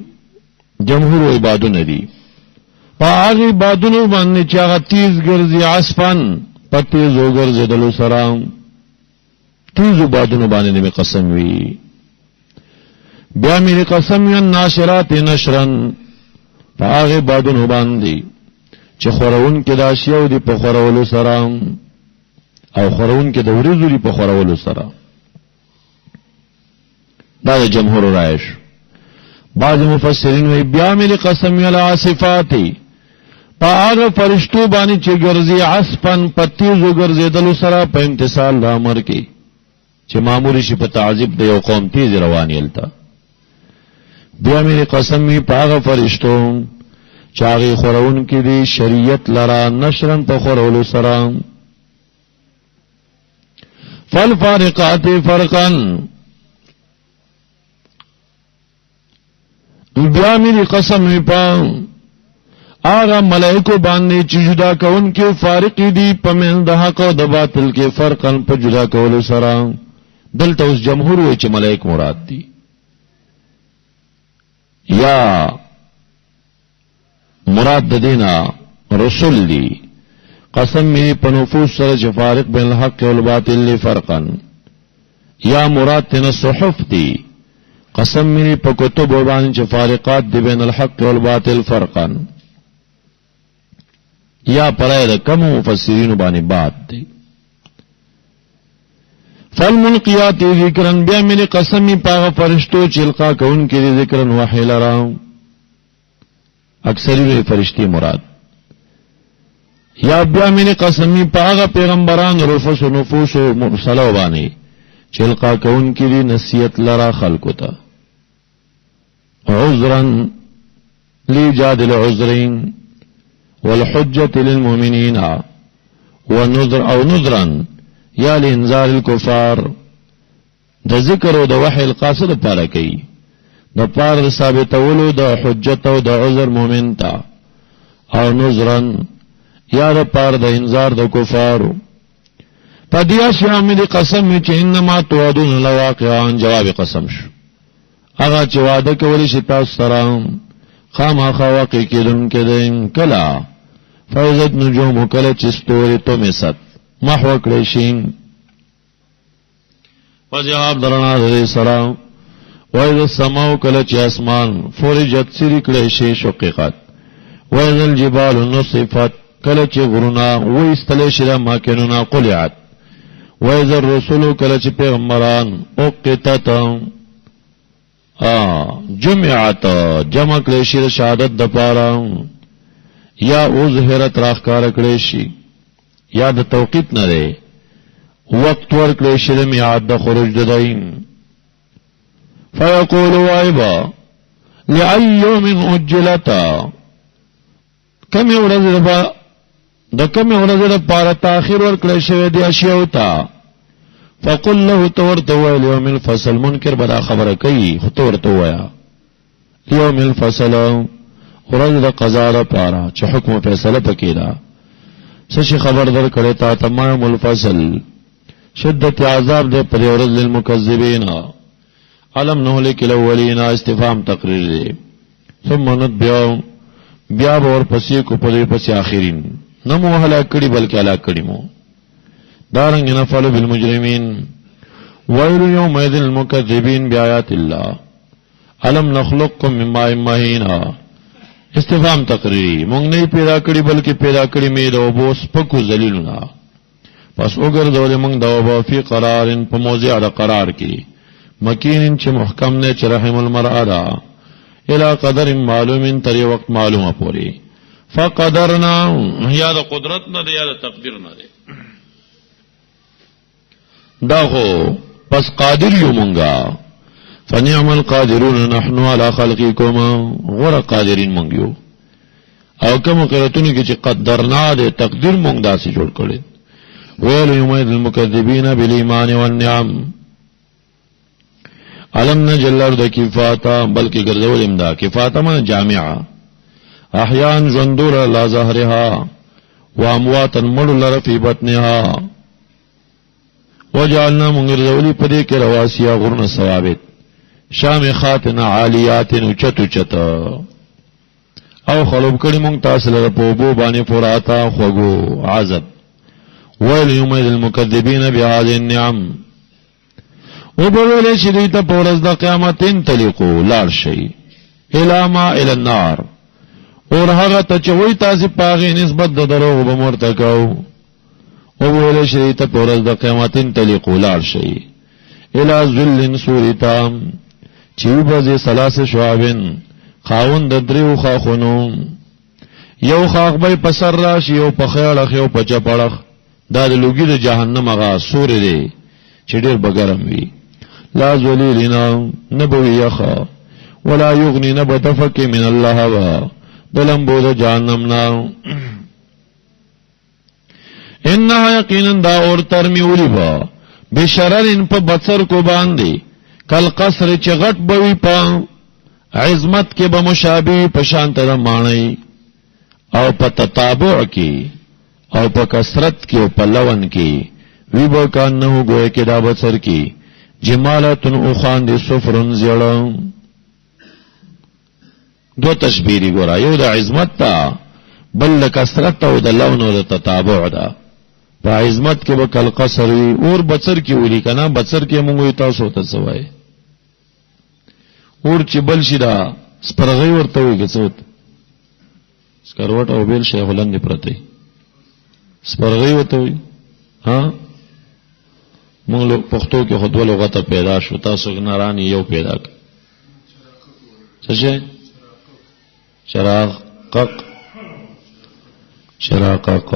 جمهور عبادونه دي په هغه عبادونه باندې چې هغه تیز ګرځي عصفن په تیزو ګرځېدلو سره تیزو عبادونه باندې مې قسم وي بیا مې قسم وي ناشرات نشرن په هغه عبادونه باندې چې خورون کې دا شیو دي په خورولو سره او خورون کې د ورځو دي په خورولو سره دا د جمهور رائے شو بعض مفسرین وی بیا مې قسم وی العاصفات په هغه فرشتو باندې چې ګرځي عصفن پتیزو ګرځېدلو سره په امتثال د امر کې چې مامور شي په تعذيب د یو قوم تیز رواني التا بیا مې قسم وی په هغه فرشتو چې هغه خورون کې دي شریعت لرا نشرن په خورولو سره فالفارقات فرقا بیا مې قسم وی په هغه ملائکو باندې چې جدا کون کې فارق دي په من د حق او د باطل کې فرقا په جدا کولو سره دلته اوس جمهور وی چې ملائک مراد دي یا مراد د دینا رسول دي قسم می په نفوس سره چې فارق بین الحق والباطل فرقا یا مراد تن صحف دي قسم می په کتب باندې چې فارقات دي بین الحق والباطل فرقا یا پرای د کم مفسرین باندې بات دي فالملقیات ذکرن بیا می قسم می په فرشتو چې القا کون کې ذکرن وحی لرا اکثری فرشتي مراد یا بیا مې قسمی پاغه پیغمبران رفس و نفوس و مرسلو باندې چلقا کون کی دی نصیحت لرا خلقو تا عذرا لیجاد العذرین والحجت للمؤمنین ونذر او نذرا یا لانذار الكفار د ذکر او د وحی القاصد پاره کوي د پاره ثابتولو د حجت او د عذر مؤمن تا او نذرا یا د پاره د انذار د کفارو پدیا شامل قسم چې انما توعدون لواقع جواب قسم شو هغه چې وعده کولی شي تاسو سره خامخا واقع کېدون کې کلا فیضت نجوم کله چې ستوري تو میست محو کړی شي وجواب درنا د سلام وَإِذَا السَّمَاءُ کله چې اسمان فرجت سری کړی شي شقیقت وَإِذَا الْجِبَالُ نُصِفَتْ کله چې غرونه وېستل شي ما کینونه قلعت وَإِذَا الرُّسُلُ کله چې پیغمبران اوقتت جمعت جمع کړی شي شهادت د پاره یا اوظهرت راخکار کړی شي یا د توقیت نه دی وقت ور کړی شي میعاد د خروج ددایم فیقول وایبا لأي يوم اجلتا کم ورځ د کم ورځ د پاره تاخير ور کړی شوی دی اشیاء تا فقل له تورته ویل یوم الفصل منکر بدا خبره کوي خو تورته وایا یوم الفصل ورځ د قضا لپاره چې حکم فیصله پکې دا څه خبر در کړی تا تمام الفصل شدت عذاب دې پر ورځ للمکذبین علم نهلك الاولین استفهام تقریر دی ثم نتبعهم بیا اور پسې کو پدې پسې آخرین نمو هلاک کړي بلکې هلاک کړي مو دارنګ نفعل بالمجرمین ويل يومئذ للمكذبين بآيات الله علم نخلقكم من ماء مهين استفهام تقریری مونږ نه پیدا کړی بلکې پیدا کړی مې د وبو سپکو ذلیلونه پس وګرځول مونږ د وبو فی قرار په موضع د قرار کې مکین چې محکم نه چې رحم المرء دا الى قدر معلوم تر وقت معلومه پوری فقدرنا یا د قدرت نه یا د تقدیر نه دا خو پس قادر یو مونږه فنعم القادرون نحن على خلقكم غور قادرین مونږ یو او کوم قراتونه کې چې قدرنا د تقدیر مونږ داسې جوړ کړي ویل یومئذ المکذبین بالایمان والنعم علم نجل الارض کفاتا بلکې ګرځول امدا کفاتا من جامعه احیان ژوندور لا ظهرها وامواتا مړ لره فی بطنها وجعلنا منغرزولی پدې کې رواسیا غرن ثوابت شامخات عالیات اوچت او خلوب کړي مونږ تاسو لپاره په اوبو باندې فراتا خوګو عذاب ویل یومئذ للمکذبین بهذه النعم او بوله شدیته پورز د قیامت انطلقوا لاړ شي الی ما الی النار اور هغه ته چې وای تاسو پاغي نسبت د دروغ به مرتکاو او بوله شدیته پورز د قیامت انطلقوا لاړ شي الی ذل سوریتا چې وبځه ثلاث شعابن خاون د دریو خاخونو یو خاخ به پسر راشي یو په خیاړه یو په چپړخ دا د لوګي د جهنم هغه سورې دی چې ډېر بګرم وي لا ذلیلنا نبوی یخا ولا یغنی نبتفک من الله وا دلمبو د جهنم نا انها یقینا دا اور ترمی ولیبا بشررن په بصر کو باندې کل قصر چې غټ بوي په عظمت کې به مشابه په شان تر مانای او په تتابع کې او په کثرت کې او په لون کې وی به کانه گویا کې دا بصر کې جمالتن اوخان دي صفرن زیړو دو تشبیری ګورا یو د عظمت تا بل کثرت او د لون او د تتابع دا په عظمت کې به کل قصر وی اور بصر کې ولي کنه بصر کې موږ تاسو ته سوای اور چې بل شي دا سپرغي ورته وي کڅوت سکروټ او بیل شیخ ولند پرته سپرغي ورته وي ها موږ له پښتو کې خود لغت پیدا شو تاسو نارانی یو پیدا ک څه شراقق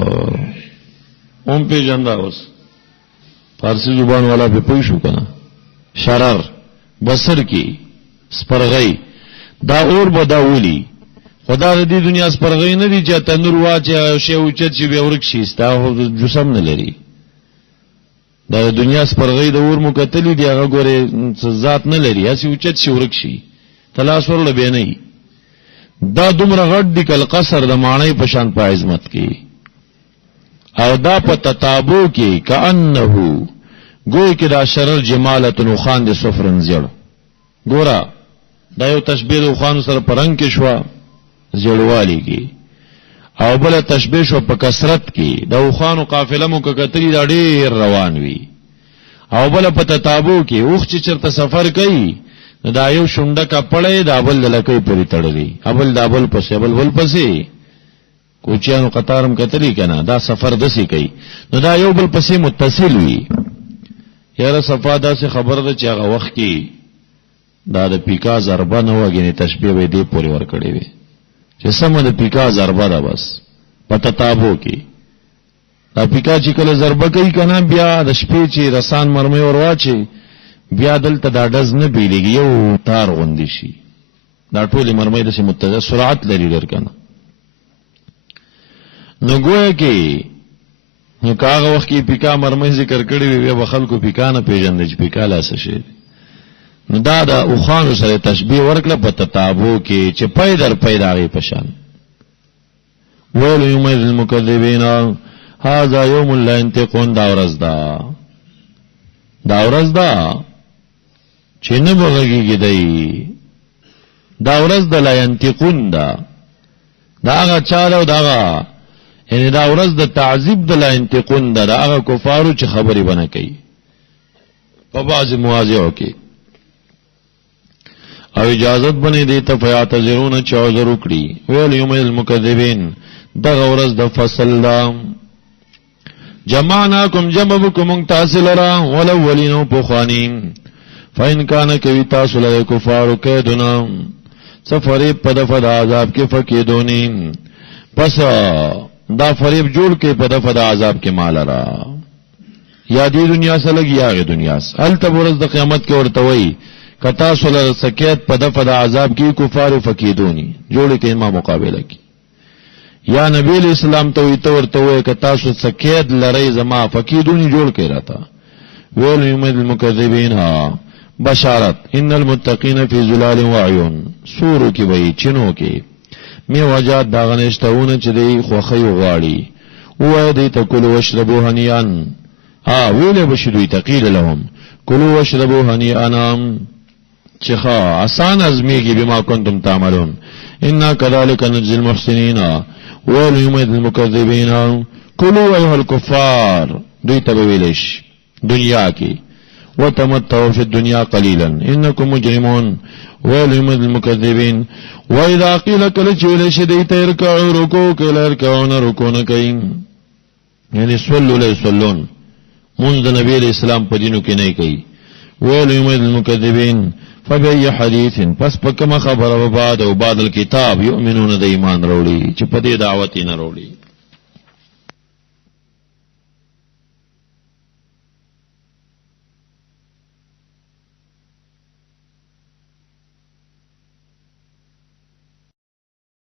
اون په جندا اوس فارسی زبان والا په پوي شو کنه شرر بصر کی سپرغی دا اور بداولی خدا د دې دنیا سپرغی نه دی چې تنور واچي شی اوچت چې به ورک شي ستا جسم نه لري دا دنیا سپرغی د اور مکتلی دی هغه ګوره ذات نه لري اسی اوچت شي ورک شي تلاش ورل به نه دا دومره غټ دی کل قصر د معنی په شان په عظمت کې او دا په تتابو کې کأنه گوی کې دا شرر جمالتن خان د صفرن زړ ګورا دا یو تشبیه د خوانو سره پرنګ کې شو زړوالی کې او بل تشبیه شو په کثرت کې د خوانو قافله مو کتري دا ډیر روان وي او بل په تتابو کې اوخ چې چرته سفر کوي دا یو شونډه کپړې دا بل لکې پوری تړلې ابل دا بل پسې بل پسې کوچیانو قطارم کتلی کنه دا سفر دسی کوي نو دا یو بل پسې متصل وي یاره صفاده سے خبر ده چې هغه وخت کې دا د پیکا ضربه نه وګینه تشبیه به دی پوری ور کړی وي چې سم د پیکا ضربه ده بس پته تابو کې دا پیکا چې کله ضربه کوي کنه بیا د شپې چې رسان مرمه ور واچي بیا دلته دا دز نه بیلږي یو تار غوندي شي دا ټول مرمه د متجه سرعت لري درکنه نو ګویا کې نو کاغه وخت کې پیکا مرمه ذکر کړی وي به خلکو پیکا نه پیژندل چې پیکا لاس شي نو دا د اوخانو سره تشبیه ورکړه په تتابو کې چې پیدا غي پشان ویل یومئذ المکذبین هذا یوم لا ينطقون دا ورځ دا چې نه بغږیږي دی دا ورځ د لا ينطقون دا هغه چاله دا یعنی دا ورځ د تعذیب د لا ينطقون دا هغه کفارو چې خبري بنه کوي په بعض مواضعو کې او اجازت بنی دی ته فیاتذرون چې عذر وکړي ویل یوم المکذبین دغه ورځ د فصل دا جمعناکم جمعکم تاسلرا ولولین پخوانین فإن کان کوي تاسو له کفار کېدنا سفری پدفد عذاب کې فکیدونی پس دا فریب جوړ کې پدفد عذاب کې مال را یا دی دنیا سره لګي یا دنیا سره ال تبرز د قیامت کې ورته وای کتا سول سکیت پدفد عذاب کې کفار فکیدونی جوړ کې ما مقابله کې یا نبی اسلام ته وي ورته وای کتا سول سکیت لری زما فکیدونی جوړ کې راتا ویل یومئذ المکذبین بشارت ان المتقین فی ظلال و عیون سورو کې وای چینو کې می وجات داغنشتونه چې دی خوخی غواړي وای دی تکلوا واشربوا هنیئا ویله بشدوی تقیل لهم کلوا واشربوا هنیئا چخا آسان ازمیږي بما کنتم تعملون انا كذلك نجزي المحسنين ويل يومئذ للمكذبين كلوا ايها الكفار دوی تبویلش دنیا کی وتمتعوا في الدنيا قليلا انكم مجرمون ويل يومئذ للمكذبين واذا قيل كل چویل شدیت ارکعوا رکوع کل ارکعون رکوع نکین یعنی صلوا لا يصلون منذ نبی علیہ السلام په دینو کې نه کوي ویل یومئذ للمکذبین فبأي حدیث پس پکما خبر و بعد او بعد الكتاب یؤمنون د ایمان وروړي چې په دې دعوت نه وروړي